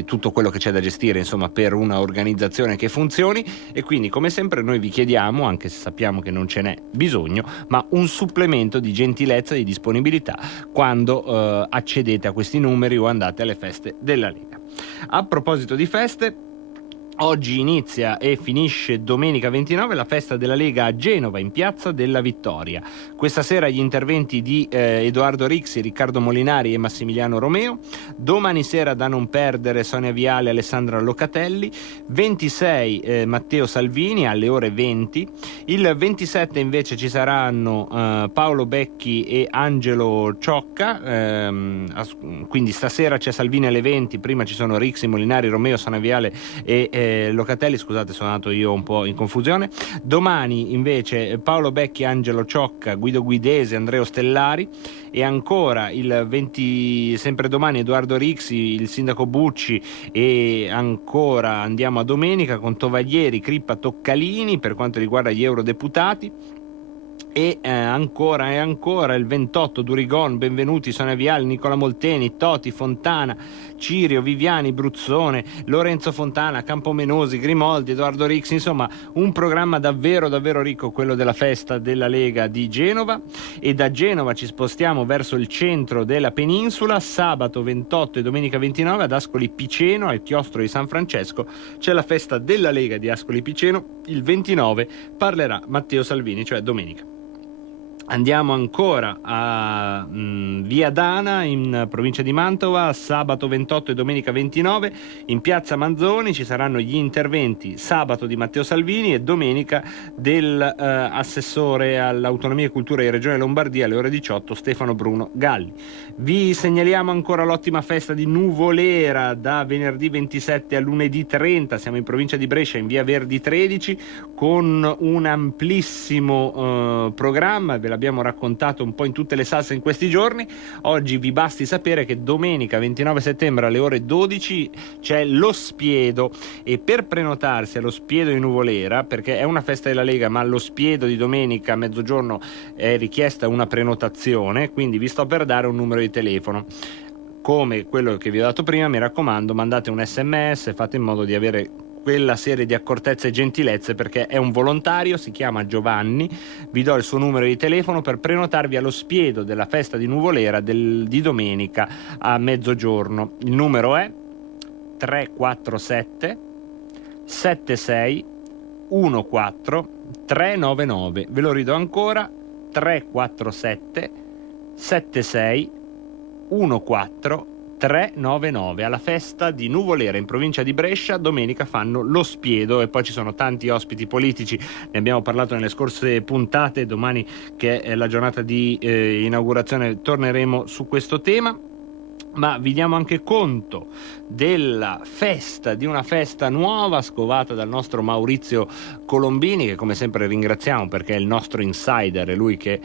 tutto quello che c'è da gestire, insomma, per una organizzazione che funzioni. E quindi, come sempre, noi vi chiediamo, anche se sappiamo che non ce n'è bisogno, ma un supplemento di gentilezza e di disponibilità quando accedete a questi numeri o andate alle feste della Lega. A proposito di feste, oggi inizia e finisce domenica 29 la festa della Lega a Genova, in Piazza della Vittoria. Questa sera gli interventi di Edoardo Rixi, Riccardo Molinari e Massimiliano Romeo. Domani sera, da non perdere, Sonia Viale e Alessandra Locatelli. 26 Matteo Salvini alle ore 20. Il 27 invece ci saranno Paolo Becchi e Angelo Ciocca. Quindi stasera c'è Salvini alle 20, prima ci sono Rixi, Molinari, Romeo, Sonia Viale e Locatelli, scusate, sono andato io un po' in confusione. Domani invece Paolo Becchi, Angelo Ciocca, Guido Guidese, Andrea Stellari. E ancora il 20, sempre domani, Edoardo Rixi, il sindaco Bucci. E ancora andiamo a domenica con Tovaglieri, Crippa, Toccalini per quanto riguarda gli eurodeputati. E ancora il 28 Durigon, Benvenuti, Sonia Viale, Nicola Molteni, Toti, Fontana, Cirio, Viviani, Bruzzone, Lorenzo Fontana, Campomenosi, Grimoldi, Edoardo Rixi. Insomma, un programma davvero ricco, quello della festa della Lega di Genova. E da Genova ci spostiamo verso il centro della penisola. Sabato 28 e domenica 29 ad Ascoli Piceno, al chiostro di San Francesco, c'è la festa della Lega di Ascoli Piceno. Il 29 parlerà Matteo Salvini, cioè domenica. Andiamo ancora a Via Dana, in provincia di Mantova, sabato 28 e domenica 29 in piazza Manzoni. Ci saranno gli interventi sabato di Matteo Salvini e domenica dell'assessore all'autonomia e cultura di Regione Lombardia alle ore 18, Stefano Bruno Galli. Vi segnaliamo ancora l'ottima festa di Nuvolera da venerdì 27 a lunedì 30. Siamo in provincia di Brescia, in via Verdi 13, con un amplissimo programma. Ve l'abbiamo raccontato un po' in tutte le salse in questi giorni. Oggi vi basti sapere che domenica 29 settembre alle ore 12 c'è lo Spiedo, e per prenotarsi allo Spiedo di Nuvolera, perché è una festa della Lega ma allo Spiedo di domenica a mezzogiorno è richiesta una prenotazione, quindi vi sto per dare un numero di telefono come quello che vi ho dato prima. Mi raccomando, mandate un SMS, fate in modo di avere quella serie di accortezze e gentilezze, perché è un volontario, si chiama Giovanni. Vi do il suo numero di telefono per prenotarvi allo Spiedo della festa di Nuvolera di domenica a mezzogiorno. Il numero è 347 76 14 399. Ve lo ridò ancora: 347 76 14 399. Alla festa di Nuvolera in provincia di Brescia domenica fanno lo Spiedo, e poi ci sono tanti ospiti politici, ne abbiamo parlato nelle scorse puntate. Domani, che è la giornata di inaugurazione, torneremo su questo tema. ma vi diamo anche conto della festa, di una festa nuova scovata dal nostro Maurizio Colombini, che come sempre ringraziamo perché è il nostro insider, è lui che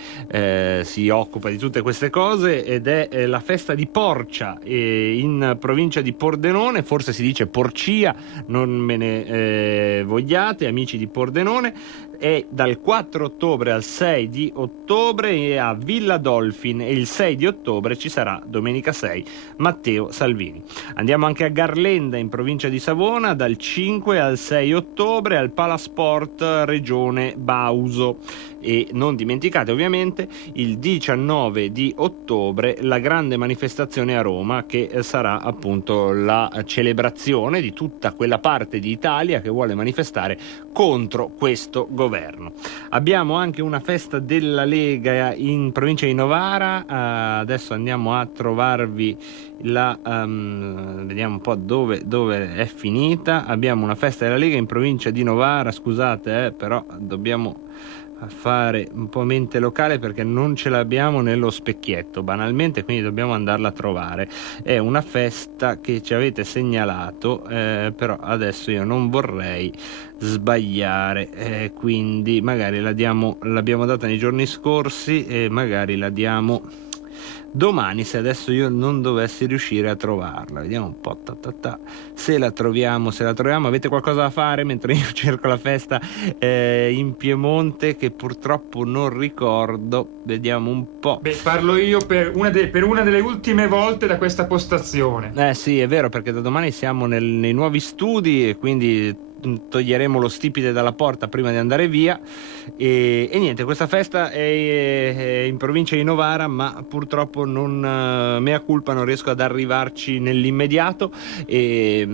si occupa di tutte queste cose, ed è la festa di Porcia in provincia di Pordenone, forse si dice Porcia, non me ne vogliate amici di Pordenone. È dal 4 ottobre al 6 di ottobre a Villa Dolphin, e il 6 di ottobre ci sarà domenica 6 Matteo Salvini. Andiamo anche a Garlenda in provincia di Savona dal 5 al 6 ottobre al Palasport Regione Bauso, e non dimenticate ovviamente il 19 di ottobre la grande manifestazione a Roma, che sarà appunto la celebrazione di tutta quella parte di Italia che vuole manifestare contro questo governo. Abbiamo anche una festa della Lega in provincia di Novara, adesso andiamo a trovarvi vediamo un po' dove è finita. Abbiamo una festa della Lega in provincia di Novara, scusate però dobbiamo fare un po' mente locale perché non ce l'abbiamo nello specchietto banalmente, quindi dobbiamo andarla a trovare. È una festa che ci avete segnalato, però adesso io non vorrei sbagliare, quindi magari l'abbiamo data nei giorni scorsi e magari la diamo domani, se adesso io non dovessi riuscire a trovarla. Vediamo un po', se la troviamo. Avete qualcosa da fare mentre io cerco la festa in Piemonte, che purtroppo non ricordo? Vediamo un po'. Parlo io per una delle ultime volte da questa postazione. Sì, è vero, perché da domani siamo nei nuovi studi e quindi toglieremo lo stipite dalla porta prima di andare via, e niente, questa festa è in provincia di Novara, ma purtroppo mea culpa, non riesco ad arrivarci nell'immediato, e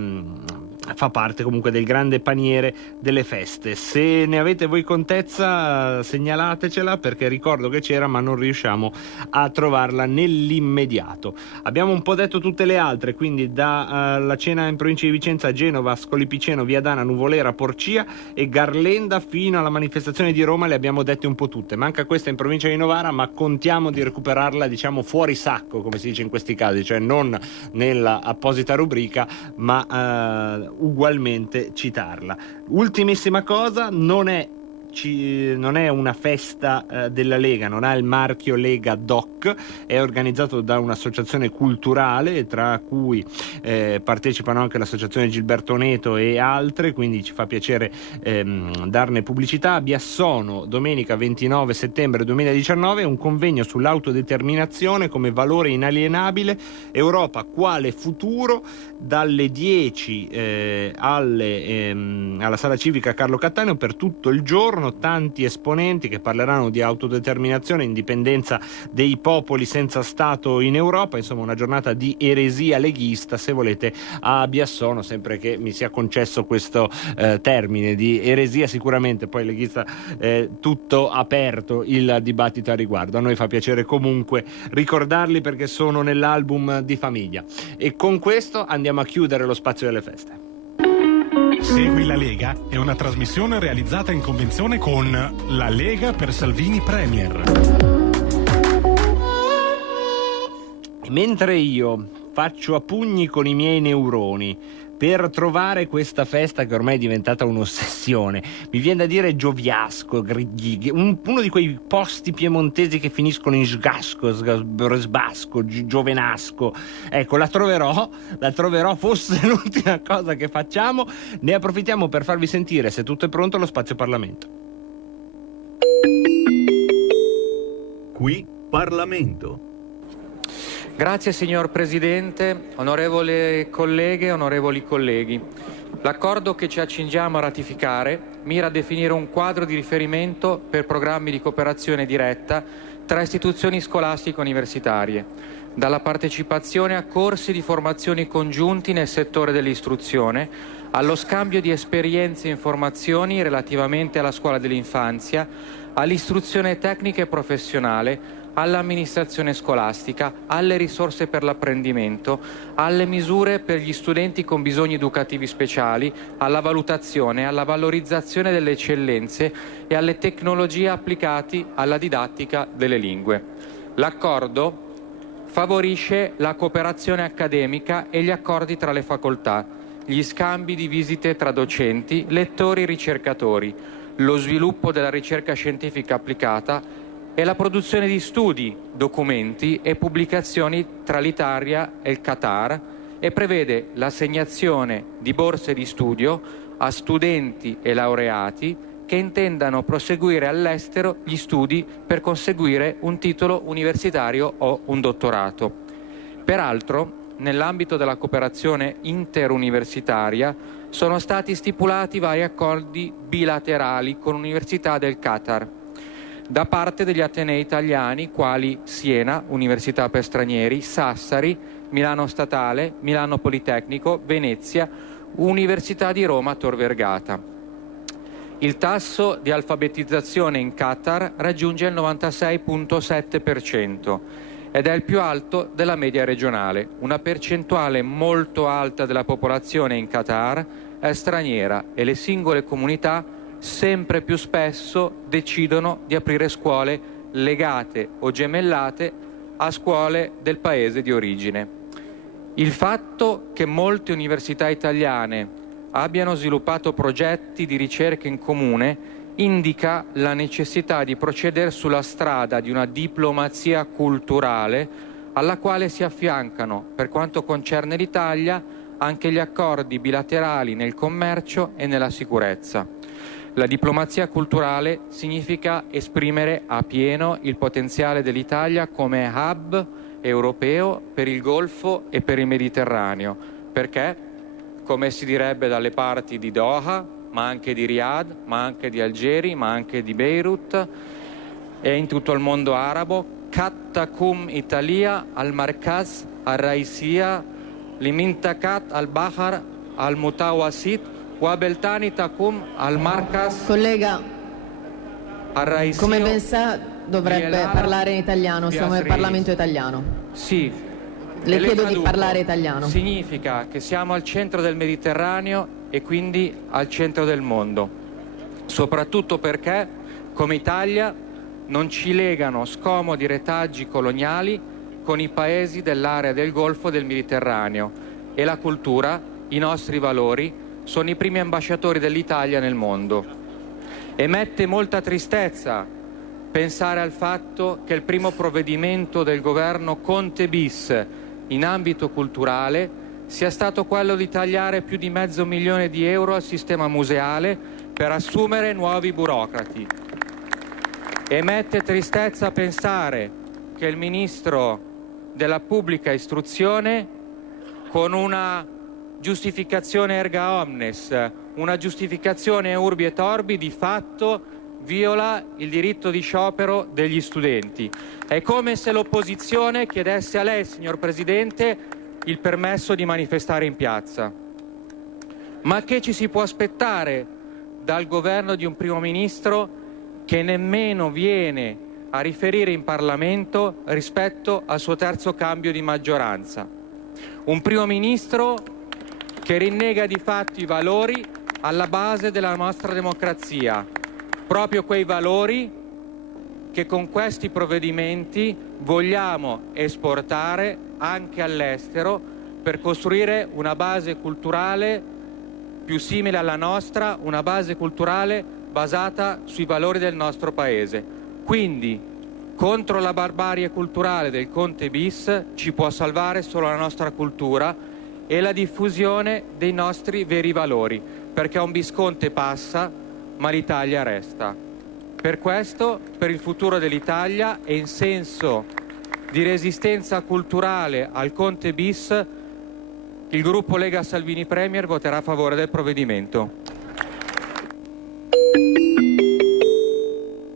fa parte comunque del grande paniere delle feste. Se ne avete voi contezza segnalatecela, perché ricordo che c'era ma non riusciamo a trovarla nell'immediato. Abbiamo un po' detto tutte le altre, quindi la cena in provincia di Vicenza, Genova, Scolipiceno, Viadana, Nuvolera, Porcia e Garlenda fino alla manifestazione di Roma le abbiamo dette un po' tutte. Manca questa in provincia di Novara, ma contiamo di recuperarla diciamo fuori sacco, come si dice in questi casi, cioè non nella apposita rubrica, ma ugualmente citarla. Ultimissima cosa, non è una festa della Lega, non ha il marchio Lega Doc, è organizzato da un'associazione culturale tra cui partecipano anche l'associazione Gilberto Neto e altre, quindi ci fa piacere darne pubblicità. A Biassono domenica 29 settembre 2019 un convegno sull'autodeterminazione come valore inalienabile, Europa quale futuro, dalle 10 alla sala civica Carlo Cattaneo per tutto il giorno. Tanti esponenti che parleranno di autodeterminazione, indipendenza dei popoli senza Stato in Europa, insomma una giornata di eresia leghista, se volete, a Biassono, sempre che mi sia concesso questo termine di eresia, sicuramente poi leghista tutto aperto il dibattito a riguardo. A noi fa piacere comunque ricordarli perché sono nell'album di famiglia, e con questo andiamo a chiudere lo spazio delle feste. Segui la Lega è una trasmissione realizzata in convenzione con La Lega per Salvini Premier. Mentre io faccio a pugni con i miei neuroni per trovare questa festa che ormai è diventata un'ossessione, mi viene da dire Gioviasco, uno di quei posti piemontesi che finiscono in sgasco, sbasco, giovenasco. Ecco, la troverò, fosse l'ultima cosa che facciamo. Ne approfittiamo per farvi sentire, se tutto è pronto, lo spazio Parlamento. Qui Parlamento. Grazie signor Presidente, onorevoli colleghe, onorevoli colleghi. L'accordo che ci accingiamo a ratificare mira a definire un quadro di riferimento per programmi di cooperazione diretta tra istituzioni scolastiche universitarie, dalla partecipazione a corsi di formazioni congiunti nel settore dell'istruzione, allo scambio di esperienze e informazioni relativamente alla scuola dell'infanzia, all'istruzione tecnica e professionale, all'amministrazione scolastica, alle risorse per l'apprendimento, alle misure per gli studenti con bisogni educativi speciali, alla valutazione, alla valorizzazione delle eccellenze e alle tecnologie applicate alla didattica delle lingue. L'accordo favorisce la cooperazione accademica e gli accordi tra le facoltà, gli scambi di visite tra docenti, lettori e ricercatori, lo sviluppo della ricerca scientifica applicata e la produzione di studi, documenti e pubblicazioni tra l'Italia e il Qatar, e prevede l'assegnazione di borse di studio a studenti e laureati che intendano proseguire all'estero gli studi per conseguire un titolo universitario o un dottorato. Peraltro, nell'ambito della cooperazione interuniversitaria sono stati stipulati vari accordi bilaterali con università del Qatar da parte degli atenei italiani quali Siena, Università per Stranieri, Sassari, Milano Statale, Milano Politecnico, Venezia, Università di Roma Tor Vergata. Il tasso di alfabetizzazione in Qatar raggiunge il 96,7% ed è il più alto della media regionale. Una percentuale molto alta della popolazione in Qatar è straniera e le singole comunità sempre più spesso decidono di aprire scuole legate o gemellate a scuole del paese di origine. Il fatto che molte università italiane abbiano sviluppato progetti di ricerca in comune indica la necessità di procedere sulla strada di una diplomazia culturale alla quale si affiancano, per quanto concerne l'Italia, anche gli accordi bilaterali nel commercio e nella sicurezza. La diplomazia culturale significa esprimere appieno il potenziale dell'Italia come hub europeo per il Golfo e per il Mediterraneo, perché, come si direbbe dalle parti di Doha, ma anche di Riyadh, ma anche di Algeri, ma anche di Beirut e in tutto il mondo arabo, Kattakum Italia al-Markaz al-Raisia limintakat al-Bahar al-Mutawasit Wabeltani Takum al-Markaz. Collega, come ben sa dovrebbe parlare in italiano, siamo nel Parlamento italiano. Sì. Le chiedo di parlare italiano. Significa che siamo al centro del Mediterraneo e quindi al centro del mondo, soprattutto perché, come Italia, non ci legano scomodi retaggi coloniali con i paesi dell'area del Golfo e del Mediterraneo, e la cultura, i nostri valori, sono i primi ambasciatori dell'Italia nel mondo. E mette molta tristezza pensare al fatto che il primo provvedimento del governo Conte bis in ambito culturale sia stato quello di tagliare più di €500.000 al sistema museale per assumere nuovi burocrati. E mette tristezza pensare che il ministro della pubblica istruzione, con una giustificazione erga omnes, una giustificazione urbi et orbi, di fatto viola il diritto di sciopero degli studenti. È come se l'opposizione chiedesse a lei, signor Presidente, il permesso di manifestare in piazza. Ma che ci si può aspettare dal governo di un primo ministro che nemmeno viene a riferire in Parlamento rispetto al suo terzo cambio di maggioranza? Un primo ministro che rinnega di fatto i valori alla base della nostra democrazia, proprio quei valori che con questi provvedimenti vogliamo esportare anche all'estero per costruire una base culturale più simile alla nostra, una base culturale basata sui valori del nostro Paese. Quindi, contro la barbarie culturale del Conte bis ci può salvare solo la nostra cultura e la diffusione dei nostri veri valori, perché un Visconte passa, ma l'Italia resta. Per questo, per il futuro dell'Italia e in senso di resistenza culturale al Conte bis, il gruppo Lega Salvini Premier voterà a favore del provvedimento.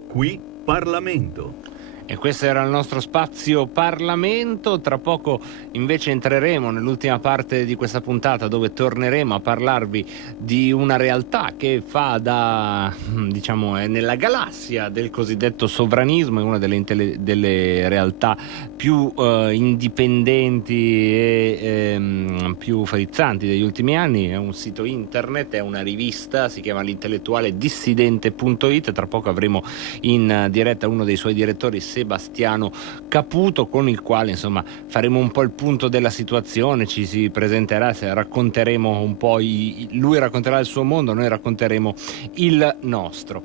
Qui Parlamento. E questo era il nostro spazio Parlamento. Tra poco invece entreremo nell'ultima parte di questa puntata, dove torneremo a parlarvi di una realtà che fa da, diciamo, è nella galassia del cosiddetto sovranismo, è una delle realtà più indipendenti e più frizzanti degli ultimi anni. È un sito internet, è una rivista, si chiama l'intellettuale dissidente.it. Tra poco avremo in diretta uno dei suoi direttori, Sebastiano Caputo, con il quale insomma faremo un po' il punto della situazione, ci si presenterà, racconteremo un po', lui racconterà il suo mondo, noi racconteremo il nostro.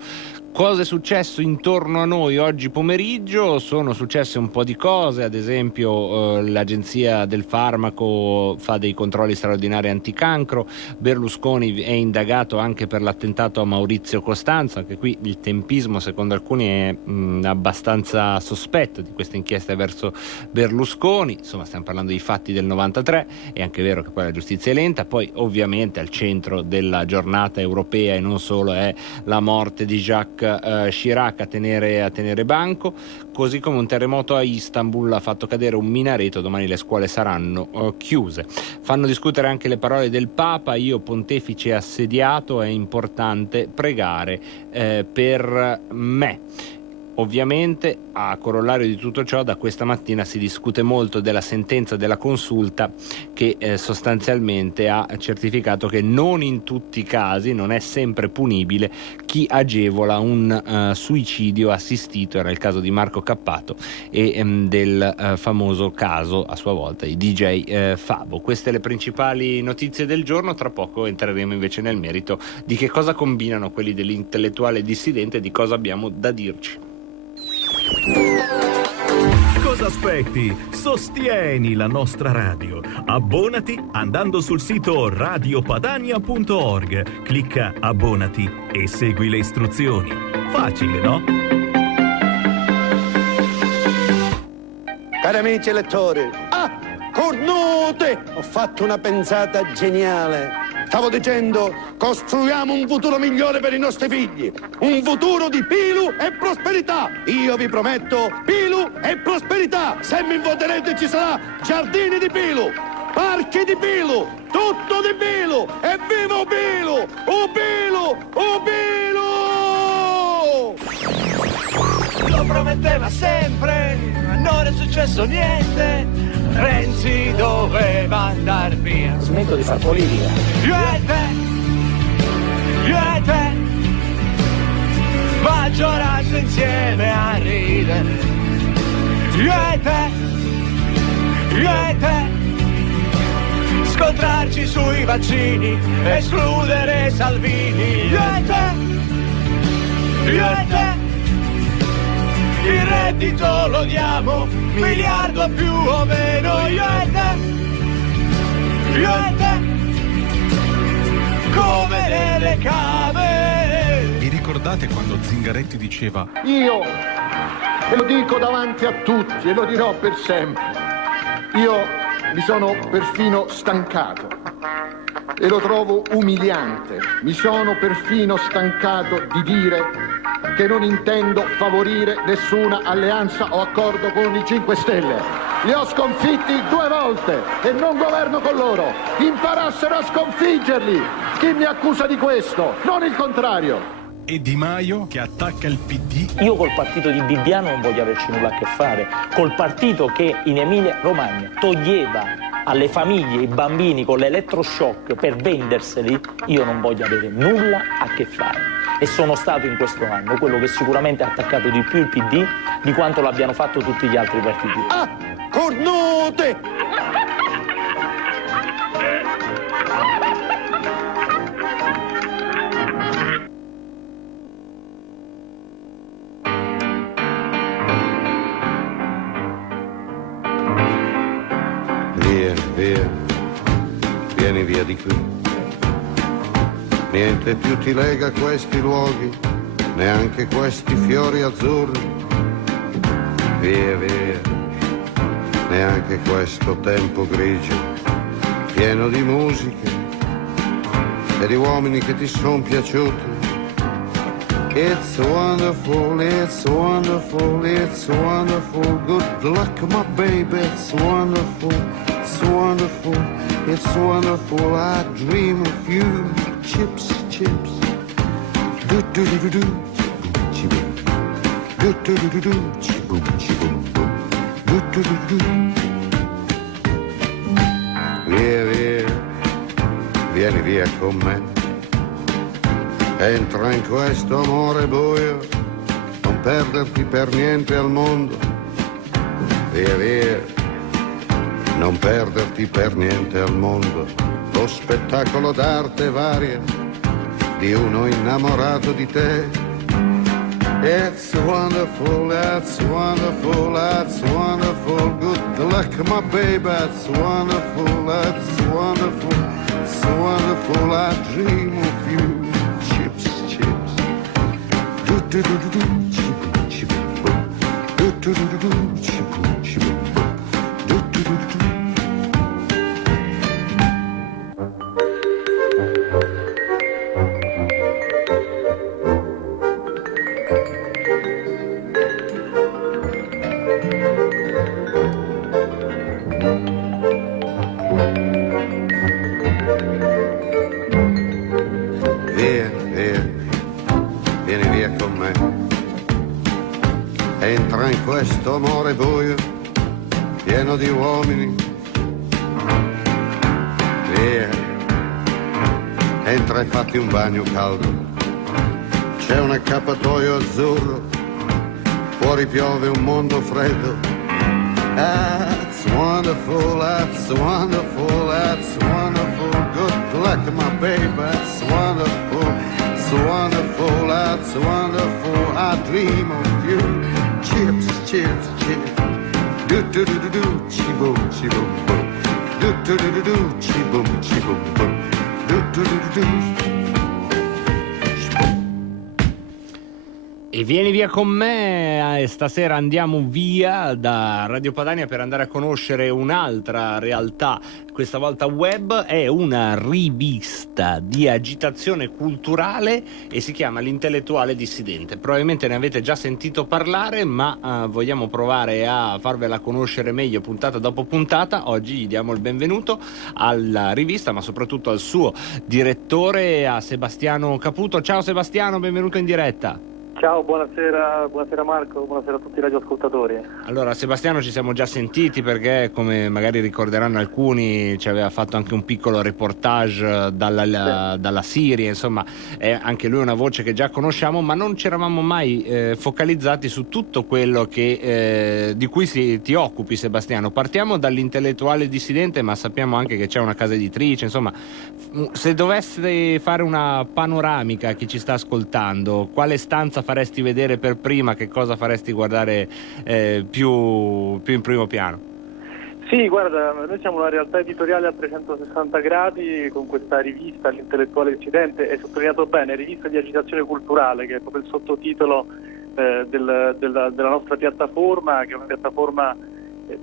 Cosa è successo intorno a noi oggi pomeriggio? Sono successe un po' di cose, ad esempio l'Agenzia del Farmaco fa dei controlli straordinari anticancro, Berlusconi è indagato anche per l'attentato a Maurizio Costanzo, anche qui il tempismo secondo alcuni è abbastanza sospetto di questa inchiesta verso Berlusconi, insomma stiamo parlando di fatti del 93, è anche vero che poi la giustizia è lenta, poi ovviamente al centro della giornata europea e non solo è la morte di Jacques Chirac a tenere banco, così come un terremoto a Istanbul ha fatto cadere un minareto, domani le scuole saranno chiuse. Fanno discutere anche le parole del Papa: io pontefice assediato, è importante pregare per me. Ovviamente, a corollario di tutto ciò, da questa mattina si discute molto della sentenza della Consulta che sostanzialmente ha certificato che non in tutti i casi, non è sempre punibile chi agevola un suicidio assistito. Era il caso di Marco Cappato e del famoso caso, a sua volta, di DJ Fabo. Queste le principali notizie del giorno. Tra poco entreremo invece nel merito di che cosa combinano quelli dell'intellettuale dissidente e di cosa abbiamo da dirci. Cosa aspetti? Sostieni la nostra radio. Abbonati andando sul sito radiopadania.org. Clicca abbonati e segui le istruzioni. Facile, no? Cari amici elettori, cornote! Ho fatto una pensata geniale. Stavo dicendo, costruiamo un futuro migliore per i nostri figli. Un futuro di pilu e prosperità. Io vi prometto pilu e prosperità. Se mi voterete ci sarà giardini di pilu, parchi di pilu, tutto di pilu. E viva Pilu! O Pilu! O Pilu! Lo prometteva sempre, ma non è successo niente. Renzi doveva andar via. Smetto di far politica. Io e te, maggioranza insieme a ridere. Io e te, scontrarci sui vaccini, escludere Salvini. Io e te, il reddito lo diamo, miliardo più o meno. Io e te, come nelle Camere. Vi ricordate quando Zingaretti diceva: Io, e lo dico davanti a tutti e lo dirò per sempre, io mi sono perfino stancato e lo trovo umiliante. Mi sono perfino stancato di dire che non intendo favorire nessuna alleanza o accordo con i 5 Stelle. Li ho sconfitti 2 volte e non governo con loro. Imparassero a sconfiggerli. Chi mi accusa di questo? Non il contrario. E Di Maio che attacca il PD. Io col partito di Bibbiano non voglio averci nulla a che fare. Col partito che in Emilia Romagna toglieva alle famiglie i bambini con l'elettroshock per venderseli, io non voglio avere nulla a che fare. E sono stato in questo anno quello che sicuramente ha attaccato di più il PD di quanto l'abbiano fatto tutti gli altri partiti. Cornote! Via, vieni via di qui. Niente più ti lega a questi luoghi, neanche questi fiori azzurri. Via, neanche questo tempo grigio, pieno di musiche e di uomini che ti son piaciuti. It's wonderful, it's wonderful, it's wonderful. Good luck, my baby, it's wonderful, it's wonderful, it's wonderful. I dream of you, chips, chips. Do do do do do, chiboom. Do do do do do, chiboom, chiboom, boom. Do do do do. Via, vieni via con me. Entra in questo amore buio, non perderti per niente al mondo, via via, non perderti per niente al mondo, lo spettacolo d'arte varia di uno innamorato di te. It's wonderful, it's wonderful, it's wonderful, good luck my baby, it's wonderful, it's wonderful, it's wonderful, I dream of you. Chips, chips, do do do do do, chip chip, do do do do do, chip chip, do do do do. Entra in questo amore buio, pieno di uomini, via, entra e fatti un bagno caldo, c'è un accappatoio azzurro, fuori piove un mondo freddo. That's wonderful, that's wonderful, that's wonderful, good luck my baby, that's wonderful, it's wonderful, that's wonderful, I dream of you. Chips, chips, chips, do do do do do, chi-boom, chi-boom, boom, do do do do do, chi-boom, chi-boom, boom, do do do do do. E vieni via con me, stasera andiamo via da Radio Padania per andare a conoscere un'altra realtà, questa volta web, è una rivista di agitazione culturale e si chiama L'Intellettuale Dissidente. Probabilmente ne avete già sentito parlare, ma vogliamo provare a farvela conoscere meglio puntata dopo puntata. Oggi gli diamo il benvenuto alla rivista, ma soprattutto al suo direttore, a Sebastiano Caputo. Ciao Sebastiano, benvenuto in diretta. Ciao, buonasera Marco, buonasera a tutti i radioascoltatori. Allora Sebastiano, ci siamo già sentiti perché, come magari ricorderanno alcuni, ci aveva fatto anche un piccolo reportage dalla Siria, insomma è anche lui una voce che già conosciamo, ma non ci eravamo mai focalizzati su tutto quello che di cui ti occupi, Sebastiano. Partiamo dall'Intellettuale Dissidente, ma sappiamo anche che c'è una casa editrice, insomma se doveste fare una panoramica a chi ci sta ascoltando, quale stanza faresti vedere per prima, che cosa faresti guardare più in primo piano? Sì, guarda, noi siamo una realtà editoriale a 360 gradi con questa rivista, L'Intellettuale Dissidente, è sottolineato bene, rivista di agitazione culturale, che è proprio il sottotitolo della nostra piattaforma, che è una piattaforma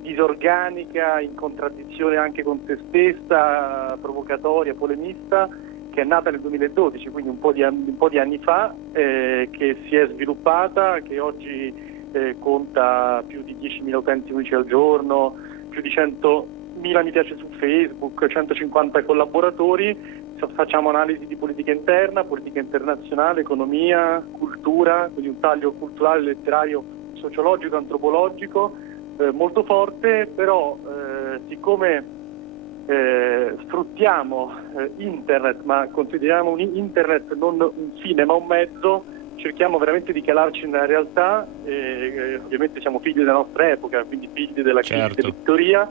disorganica, in contraddizione anche con se stessa, provocatoria, polemista, che è nata nel 2012, quindi un po' di anni fa, che si è sviluppata, che oggi conta più di 10.000 utenti unici al giorno, più di 100.000 mi piace su Facebook, 150 collaboratori. Facciamo analisi di politica interna, politica internazionale, economia, cultura, quindi un taglio culturale, letterario, sociologico, antropologico molto forte, però siccome sfruttiamo internet, ma consideriamo un internet non un fine ma un mezzo, cerchiamo veramente di calarci nella realtà, ovviamente siamo figli della nostra epoca, quindi figli della crisi dell'editoria,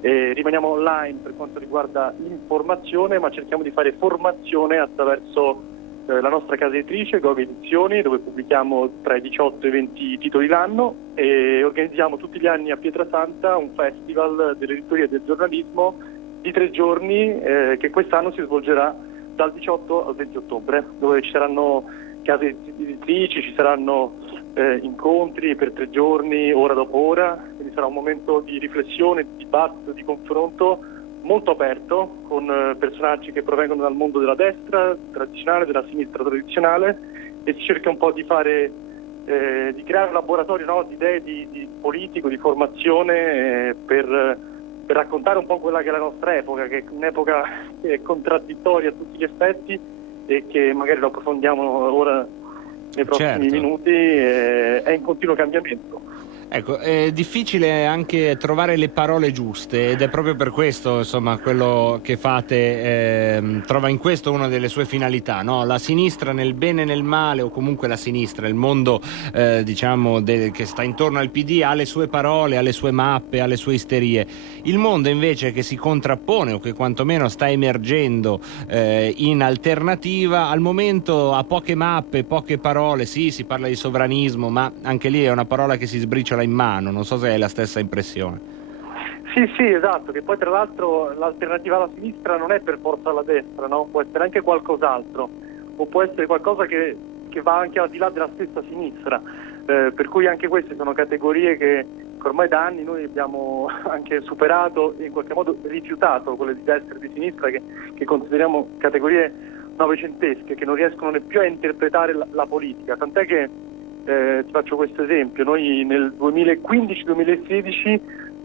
rimaniamo online per quanto riguarda l'informazione, ma cerchiamo di fare formazione attraverso la nostra casa editrice, Gog Edizioni, dove pubblichiamo tra i 18 e i 20 titoli l'anno, e organizziamo tutti gli anni a Pietrasanta un festival dell'editoria e del giornalismo di 3 giorni che quest'anno si svolgerà dal 18 al 20 ottobre, dove ci saranno case editrici, ci saranno incontri per 3 giorni, ora dopo ora, quindi sarà un momento di riflessione, di dibattito, di confronto molto aperto, con personaggi che provengono dal mondo della destra tradizionale, della sinistra tradizionale, e si cerca un po' di fare di creare un laboratorio di idee di politico, di formazione per raccontare un po' quella che è la nostra epoca, che è un'epoca che è contraddittoria a tutti gli effetti e che magari lo approfondiamo ora nei prossimi minuti, è in continuo cambiamento. Ecco, è difficile anche trovare le parole giuste ed è proprio per questo, insomma, quello che fate trova in questo una delle sue finalità, no? La sinistra nel bene e nel male, o comunque la sinistra, il mondo diciamo che sta intorno al PD ha le sue parole, ha le sue mappe, ha le sue isterie. Il mondo invece che si contrappone o che quantomeno sta emergendo in alternativa, al momento ha poche mappe, poche parole. Sì, si parla di sovranismo, ma anche lì è una parola che si sbriciola in mano, non so se hai la stessa impressione. Sì, esatto, che poi tra l'altro l'alternativa alla sinistra non è per forza alla destra, no? Può essere anche qualcos'altro, o può essere qualcosa che va anche al di là della stessa sinistra, per cui anche queste sono categorie che ormai da anni noi abbiamo anche superato e in qualche modo rifiutato, quelle di destra e di sinistra che consideriamo categorie novecentesche, che non riescono più a interpretare la politica, tant'è che ti faccio questo esempio: noi nel 2015-2016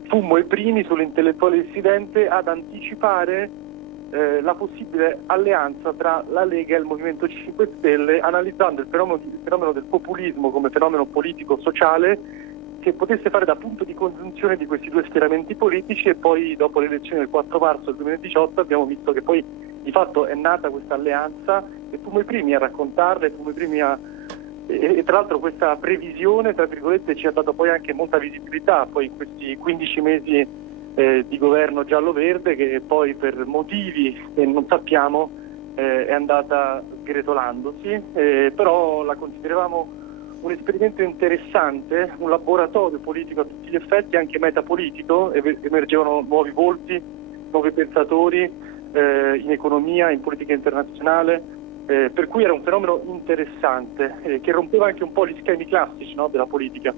fummo i primi sull'intellettuale dissidente ad anticipare la possibile alleanza tra la Lega e il Movimento 5 Stelle, analizzando il fenomeno del populismo come fenomeno politico-sociale che potesse fare da punto di congiunzione di questi due schieramenti politici. E poi dopo le elezioni del 4 marzo del 2018 abbiamo visto che poi di fatto è nata questa alleanza e fummo i primi a raccontarla, fummo i primi e tra l'altro questa previsione, tra virgolette, ci ha dato poi anche molta visibilità poi in questi 15 mesi di governo giallo-verde, che poi per motivi che non sappiamo è andata sgretolandosi, però la consideravamo un esperimento interessante, un laboratorio politico a tutti gli effetti, anche metapolitico, emergevano nuovi volti, nuovi pensatori in economia, in politica internazionale. Per cui era un fenomeno interessante che rompeva anche un po' gli schemi classici, no, della politica,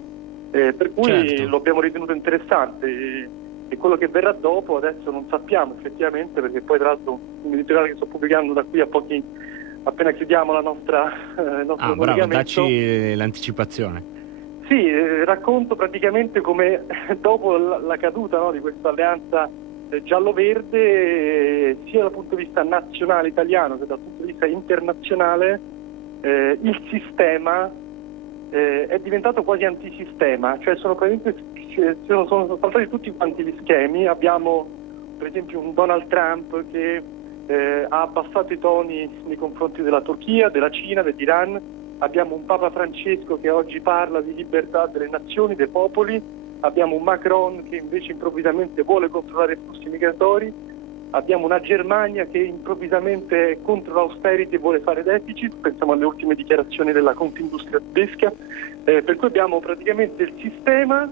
per cui lo abbiamo ritenuto interessante e quello che verrà dopo adesso non sappiamo effettivamente, perché poi tra l'altro un editoriale che sto pubblicando da qui a pochi, appena chiudiamo il nostro bravo, dacci l'anticipazione. Sì, racconto praticamente come dopo la caduta, no, di questa alleanza giallo-verde, sia dal punto di vista nazionale italiano che dal punto di vista internazionale, il sistema è diventato quasi antisistema, cioè sono saltati tutti quanti gli schemi. Abbiamo per esempio un Donald Trump che ha abbassato i toni nei confronti della Turchia, della Cina, dell'Iran. Abbiamo un Papa Francesco che oggi parla di libertà delle nazioni, dei popoli. Abbiamo un Macron che invece improvvisamente vuole controllare i flussi migratori. Abbiamo una Germania che improvvisamente è contro l'austerity e vuole fare deficit. Pensiamo alle ultime dichiarazioni della Confindustria tedesca. Per cui abbiamo praticamente il sistema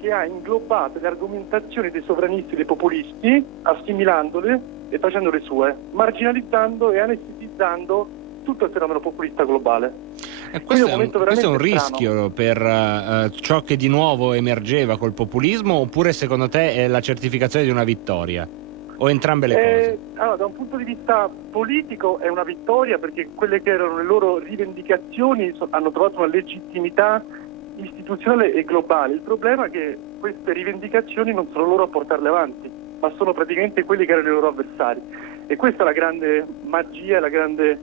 che ha inglobato le argomentazioni dei sovranisti e dei populisti, assimilandole e facendole sue, marginalizzando e anestetizzando tutto il fenomeno populista globale. Questo è un rischio per ciò che di nuovo emergeva col populismo, oppure secondo te è la certificazione di una vittoria? O entrambe le cose? Allora, da un punto di vista politico è una vittoria, perché quelle che erano le loro rivendicazioni hanno trovato una legittimità istituzionale e globale. Il problema è che queste rivendicazioni non sono loro a portarle avanti, ma sono praticamente quelli che erano i loro avversari. E questa è la grande magia, la grande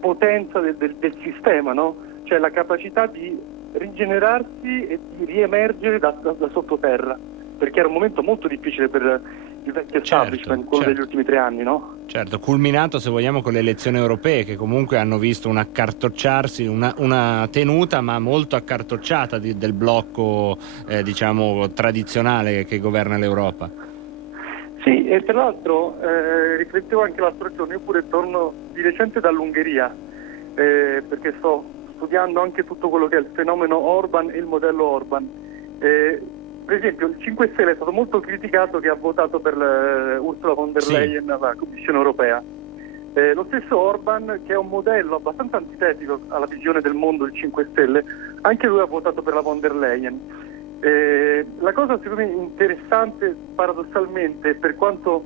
potenza del sistema, no? Cioè la capacità di rigenerarsi e di riemergere da sottoterra, perché era un momento molto difficile per il vecchio establishment, quello degli ultimi 3 anni, no? Certo, culminato se vogliamo con le elezioni europee, che comunque hanno visto un accartocciarsi, una tenuta ma molto accartocciata del blocco tradizionale che governa l'Europa. Sì, e tra l'altro riflettevo anche l'altro giorno, io pure torno di recente dall'Ungheria, perché sto studiando anche tutto quello che è il fenomeno Orban e il modello Orban. Per esempio il 5 Stelle è stato molto criticato che ha votato per Ursula von der Leyen alla Commissione europea. Lo stesso Orban, che è un modello abbastanza antitetico alla visione del mondo del 5 Stelle, anche lui ha votato per la von der Leyen. La cosa secondo me interessante paradossalmente, per quanto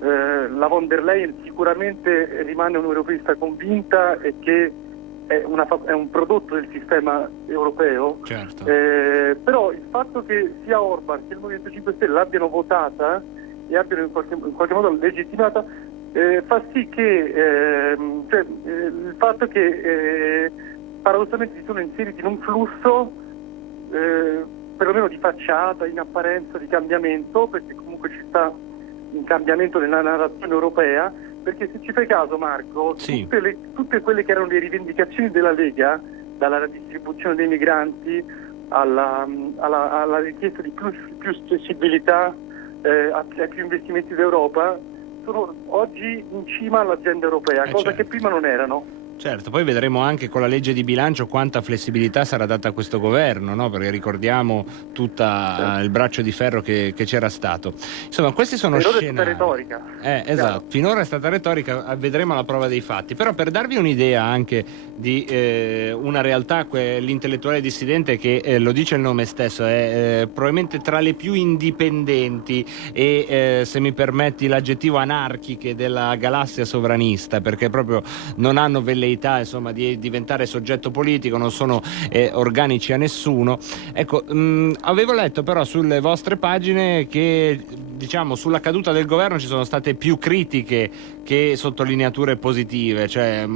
la von der Leyen sicuramente rimane un'europeista convinta e che è un prodotto del sistema europeo, però il fatto che sia Orban che il Movimento 5 Stelle l'abbiano votata e abbiano in qualche modo legittimata fa sì che il fatto che paradossalmente si sono inseriti in un flusso perlomeno di facciata, in apparenza di cambiamento, perché comunque ci sta un cambiamento nella narrazione europea, perché se ci fai caso, Marco, sì, tutte quelle che erano le rivendicazioni della Lega, dalla distribuzione dei migranti alla richiesta di più flessibilità, ai più investimenti d'Europa, sono oggi in cima all'agenda europea, cosa certo, che prima non erano. Certo, poi vedremo anche con la legge di bilancio quanta flessibilità sarà data a questo governo, no? Perché ricordiamo tutto il braccio di ferro che c'era stato. Insomma, questi sono scenari. Finora è stata retorica. Esatto, finora è stata retorica, vedremo la prova dei fatti. Però per darvi un'idea anche di una realtà, l'intellettuale dissidente che lo dice il nome stesso, è probabilmente tra le più indipendenti e, se mi permetti l'aggettivo, anarchiche della galassia sovranista, perché proprio non hanno velleità, insomma, di diventare soggetto politico, non sono organici a nessuno. Ecco, avevo letto però sulle vostre pagine che, diciamo, sulla caduta del governo ci sono state più critiche che sottolineature positive, cioè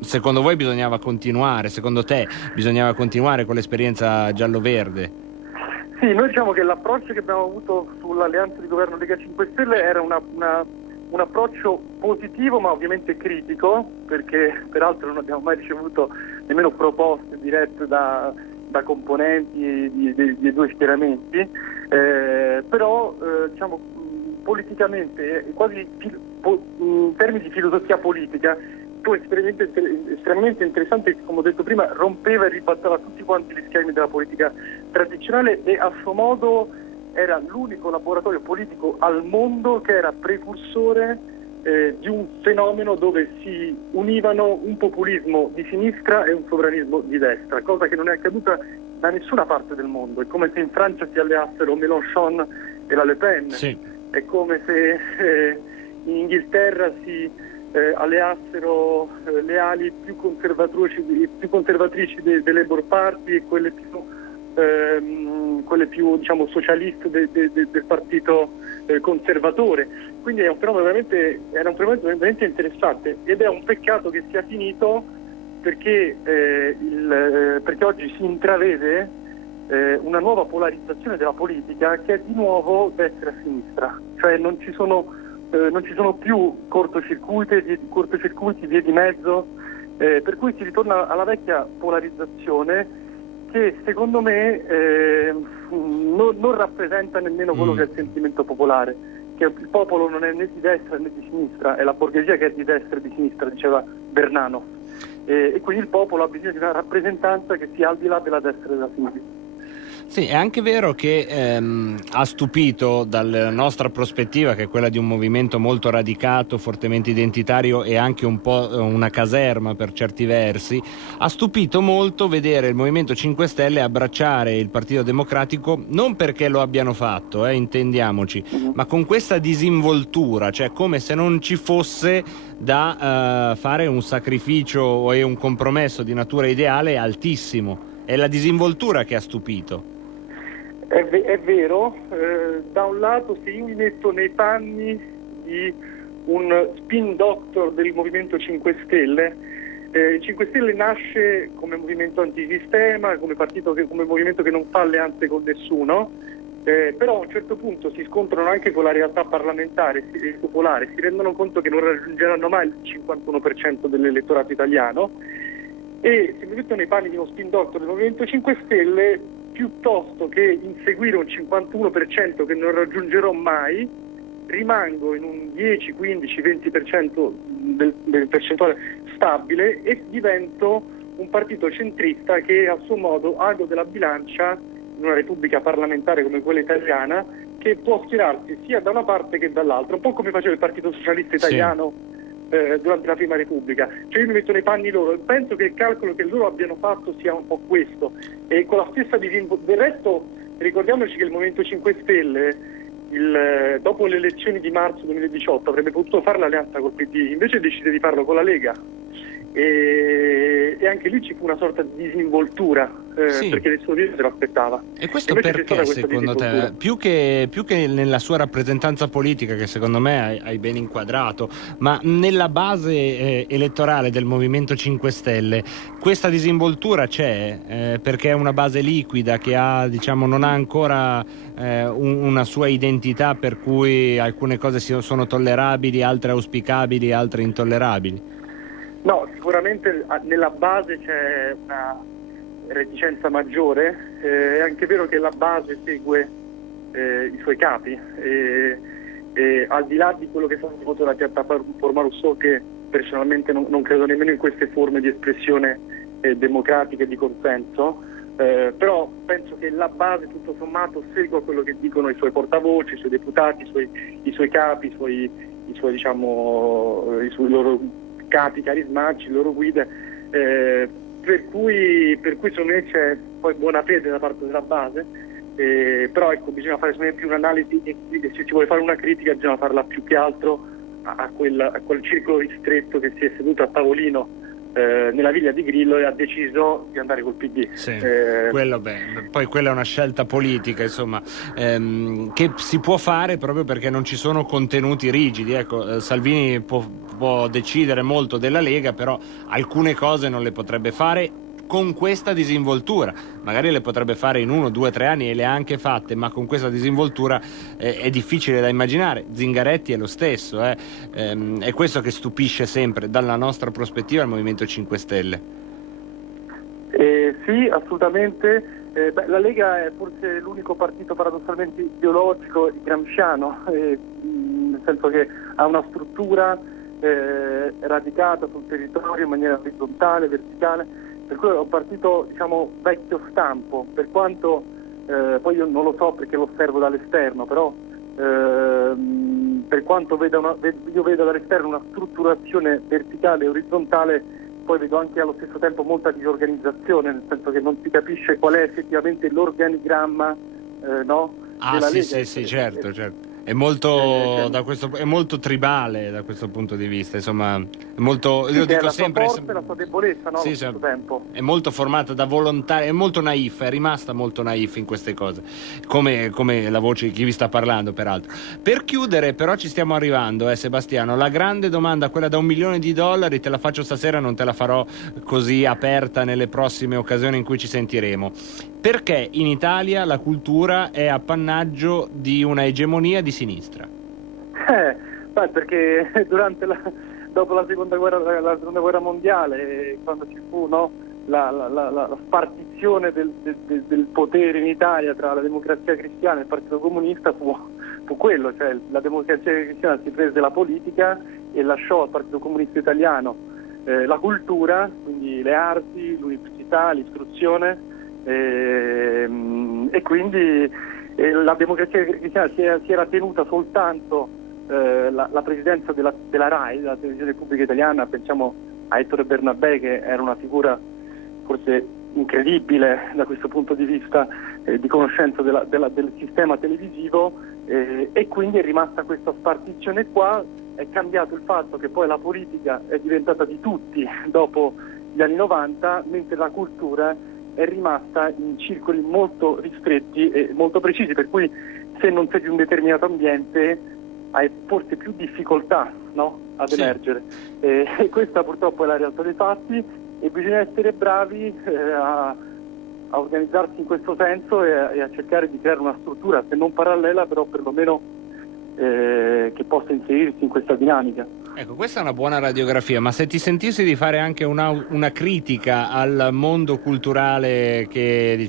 secondo voi bisognava continuare, secondo te bisognava continuare con l'esperienza giallo-verde? Sì, noi diciamo che l'approccio che abbiamo avuto sull'alleanza di governo Lega 5 Stelle era un approccio positivo, ma ovviamente critico, perché peraltro non abbiamo mai ricevuto nemmeno proposte dirette da componenti dei due schieramenti, però diciamo politicamente, quasi in termini di filosofia politica, fu estremamente interessante, come ho detto prima, rompeva e ribaltava tutti quanti gli schemi della politica tradizionale e a suo modo era l'unico laboratorio politico al mondo che era precursore di un fenomeno dove si univano un populismo di sinistra e un sovranismo di destra, cosa che non è accaduta da nessuna parte del mondo. È come se in Francia si alleassero Mélenchon e la Le Pen, sì, è come se in Inghilterra si alleassero le ali più conservatrici del Labour Party e quelle più diciamo socialiste del partito conservatore. Quindi era un fenomeno veramente interessante, ed è un peccato che sia finito, perché oggi si intravede una nuova polarizzazione della politica che è di nuovo destra a sinistra, cioè non ci sono più cortocircuiti, vie di mezzo, per cui si ritorna alla vecchia polarizzazione che secondo me non rappresenta nemmeno quello che è il sentimento popolare, che il popolo non è né di destra né di sinistra, è la borghesia che è di destra e di sinistra, diceva Bernano, e quindi il popolo ha bisogno di una rappresentanza che sia al di là della destra e della sinistra. Sì, è anche vero che ha stupito, dalla nostra prospettiva, che è quella di un movimento molto radicato, fortemente identitario e anche un po' una caserma per certi versi, ha stupito molto vedere il Movimento 5 Stelle abbracciare il Partito Democratico, non perché lo abbiano fatto, intendiamoci, ma con questa disinvoltura, cioè come se non ci fosse da fare un sacrificio e un compromesso di natura ideale altissimo. È la disinvoltura che ha stupito. È vero, da un lato se io mi metto nei panni di un spin doctor del Movimento 5 Stelle, il 5 Stelle nasce come movimento antisistema, come movimento che non fa alleanze con nessuno, però a un certo punto si scontrano anche con la realtà parlamentare e popolare, si rendono conto che non raggiungeranno mai il 51% dell'elettorato italiano, e se mi metto nei panni di uno spin doctor del Movimento 5 Stelle, piuttosto che inseguire un 51% che non raggiungerò mai, rimango in un 10, 15, 20% del percentuale stabile e divento un partito centrista che a suo modo ago della bilancia in una repubblica parlamentare come quella italiana, che può schierarsi sia da una parte che dall'altra, un po' come faceva il Partito Socialista Italiano. Sì. Durante la Prima Repubblica, cioè io mi metto nei panni loro, penso che il calcolo che loro abbiano fatto sia un po' questo, e con la stessa del resto ricordiamoci che il Movimento 5 Stelle dopo le elezioni di marzo 2018 avrebbe potuto fare l'alleanza col PD, invece decide di farlo con la Lega, e anche lì ci fu una sorta di disinvoltura, perché nessuno di noi se lo aspettava. E questo perché secondo te, più che nella sua rappresentanza politica, che secondo me hai ben inquadrato, ma nella base elettorale del Movimento 5 Stelle, questa disinvoltura c'è perché è una base liquida che non ha ancora una sua identità, per cui alcune cose sono tollerabili, altre auspicabili, altre intollerabili? No, sicuramente nella base c'è una reticenza maggiore, è anche vero che la base segue i suoi capi, e al di là di quello che è stato fatto dalla piattaforma Rousseau, che personalmente non credo nemmeno in queste forme di espressione democratica e di consenso, però penso che la base tutto sommato segua quello che dicono i suoi portavoci, i suoi deputati, i suoi capi, i suoi loro capi carismatici, le loro guide, per cui secondo me c'è poi buona fede da parte della base, però ecco, bisogna fare secondo me più un'analisi, e se ci vuole fare una critica bisogna farla più che altro a quel circolo ristretto che si è seduto a tavolino nella Villa di Grillo e ha deciso di andare col PD. Sì, poi quella è una scelta politica, insomma, che si può fare proprio perché non ci sono contenuti rigidi. Ecco, Salvini può decidere molto della Lega, però alcune cose non le potrebbe fare con questa disinvoltura. Magari le potrebbe fare in 1, 2, 3 anni, e le ha anche fatte, ma con questa disinvoltura è difficile da immaginare. Zingaretti è lo stesso, è questo che stupisce sempre dalla nostra prospettiva il Movimento 5 Stelle. Sì, assolutamente. La Lega è forse l'unico partito paradossalmente ideologico e gramsciano, nel senso che ha una struttura radicata sul territorio in maniera orizzontale, verticale, per cui è un partito vecchio stampo, per quanto poi io non lo so perché lo osservo dall'esterno, però per quanto io vedo dall'esterno una strutturazione verticale e orizzontale, poi vedo anche allo stesso tempo molta disorganizzazione, nel senso che non si capisce qual è effettivamente l'organigramma della Lega. Sì, certo. È molto è molto tribale da questo punto di vista, insomma, è molto, io dico la sempre, sua forza e la sua debolezza, allo stesso tempo. È molto formata da volontari, è molto naif, è rimasta molto naif in queste cose, come la voce di chi vi sta parlando, peraltro. Per chiudere, però, ci stiamo arrivando, Sebastiano, la grande domanda, quella da $1 milione, te la faccio stasera, non te la farò così aperta nelle prossime occasioni in cui ci sentiremo. Perché in Italia la cultura è appannaggio di una egemonia di sinistra? Perché dopo la seconda guerra mondiale, quando ci fu la spartizione del potere in Italia tra la Democrazia Cristiana e il Partito Comunista, fu quello, cioè la Democrazia Cristiana si prese la politica e lasciò al Partito Comunista Italiano la cultura, quindi le arti, l'università, l'istruzione, e quindi la Democrazia Cristiana si era tenuta soltanto la presidenza della RAI, della televisione pubblica italiana. Pensiamo a Ettore Bernabé, che era una figura forse incredibile da questo punto di vista di conoscenza del sistema televisivo, e quindi è rimasta questa spartizione qua. È cambiato il fatto che poi la politica è diventata di tutti dopo gli anni 90, mentre la cultura è rimasta in circoli molto ristretti e molto precisi, per cui se non sei di un determinato ambiente hai forse più difficoltà ad emergere. E questa purtroppo è la realtà dei fatti, e bisogna essere bravi a organizzarsi in questo senso e a cercare di creare una struttura, se non parallela, però perlomeno che possa inserirsi in questa dinamica. Ecco, questa è una buona radiografia, ma se ti sentissi di fare anche una critica al mondo culturale che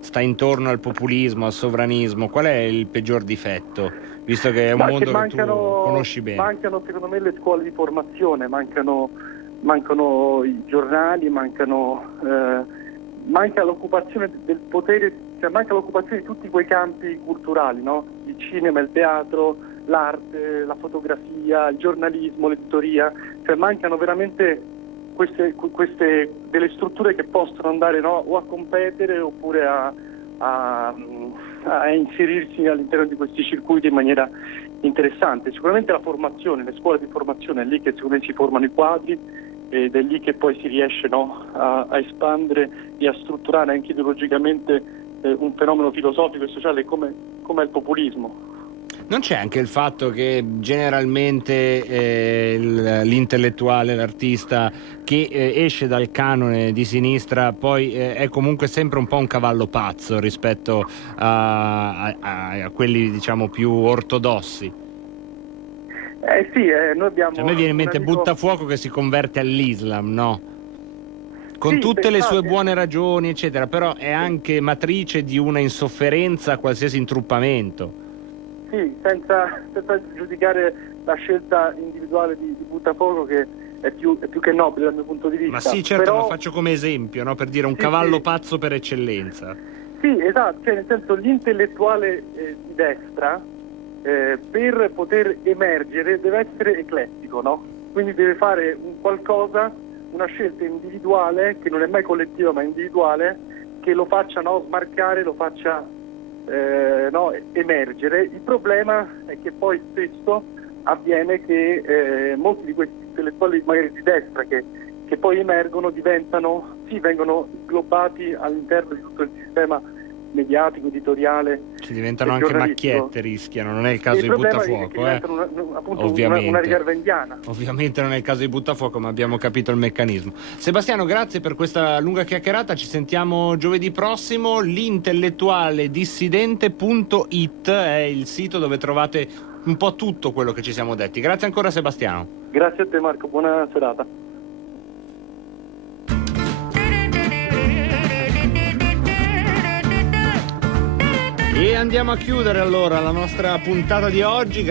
sta intorno al populismo, al sovranismo, qual è il peggior difetto? Visto che è un mondo che tu conosci bene. Mancano secondo me le scuole di formazione, mancano i giornali, manca l'occupazione del potere, cioè manca l'occupazione di tutti quei campi culturali, il cinema, il teatro, l'arte, la fotografia, il giornalismo, l'editoria, cioè mancano veramente queste delle strutture che possono andare o a competere oppure a inserirsi all'interno di questi circuiti in maniera interessante. Sicuramente la formazione, le scuole di formazione è lì che secondo me si formano i quadri ed è lì che poi si riesce a espandere e a strutturare anche ideologicamente un fenomeno filosofico e sociale come il populismo. Non c'è anche il fatto che generalmente l'intellettuale, l'artista che esce dal canone di sinistra poi è comunque sempre un po' un cavallo pazzo rispetto a quelli, diciamo, più ortodossi? Sì, noi abbiamo... A me viene in mente Buttafuoco che si converte all'Islam, no? Con tutte le sue buone ragioni, eccetera, però è anche matrice di una insofferenza a qualsiasi intruppamento. Sì, senza giudicare la scelta individuale di Buttafuoco, che è più che nobile dal mio punto di vista. Ma sì, certo, però... lo faccio come esempio, no? Per dire un cavallo pazzo per eccellenza. Sì, esatto, cioè nel senso l'intellettuale di destra per poter emergere deve essere eclettico, no? Quindi deve fare un qualcosa, una scelta individuale, che non è mai collettiva ma individuale, che lo faccia smarcare, lo faccia emergere. Il problema è che poi spesso avviene che molti di questi intellettuali magari di destra che poi emergono vengono inglobati all'interno di tutto il sistema mediatico, editoriale. Ci diventano anche macchiette, rischiano, non è il caso di Buttafuoco, ovviamente. Una riserva indiana. Ovviamente non è il caso di Buttafuoco, ma abbiamo capito il meccanismo. Sebastiano, grazie per questa lunga chiacchierata, ci sentiamo giovedì prossimo. L'intellettualedissidente.it è il sito dove trovate un po' tutto quello che ci siamo detti. Grazie ancora Sebastiano. Grazie a te Marco, buona serata. E andiamo a chiudere allora la nostra puntata di oggi.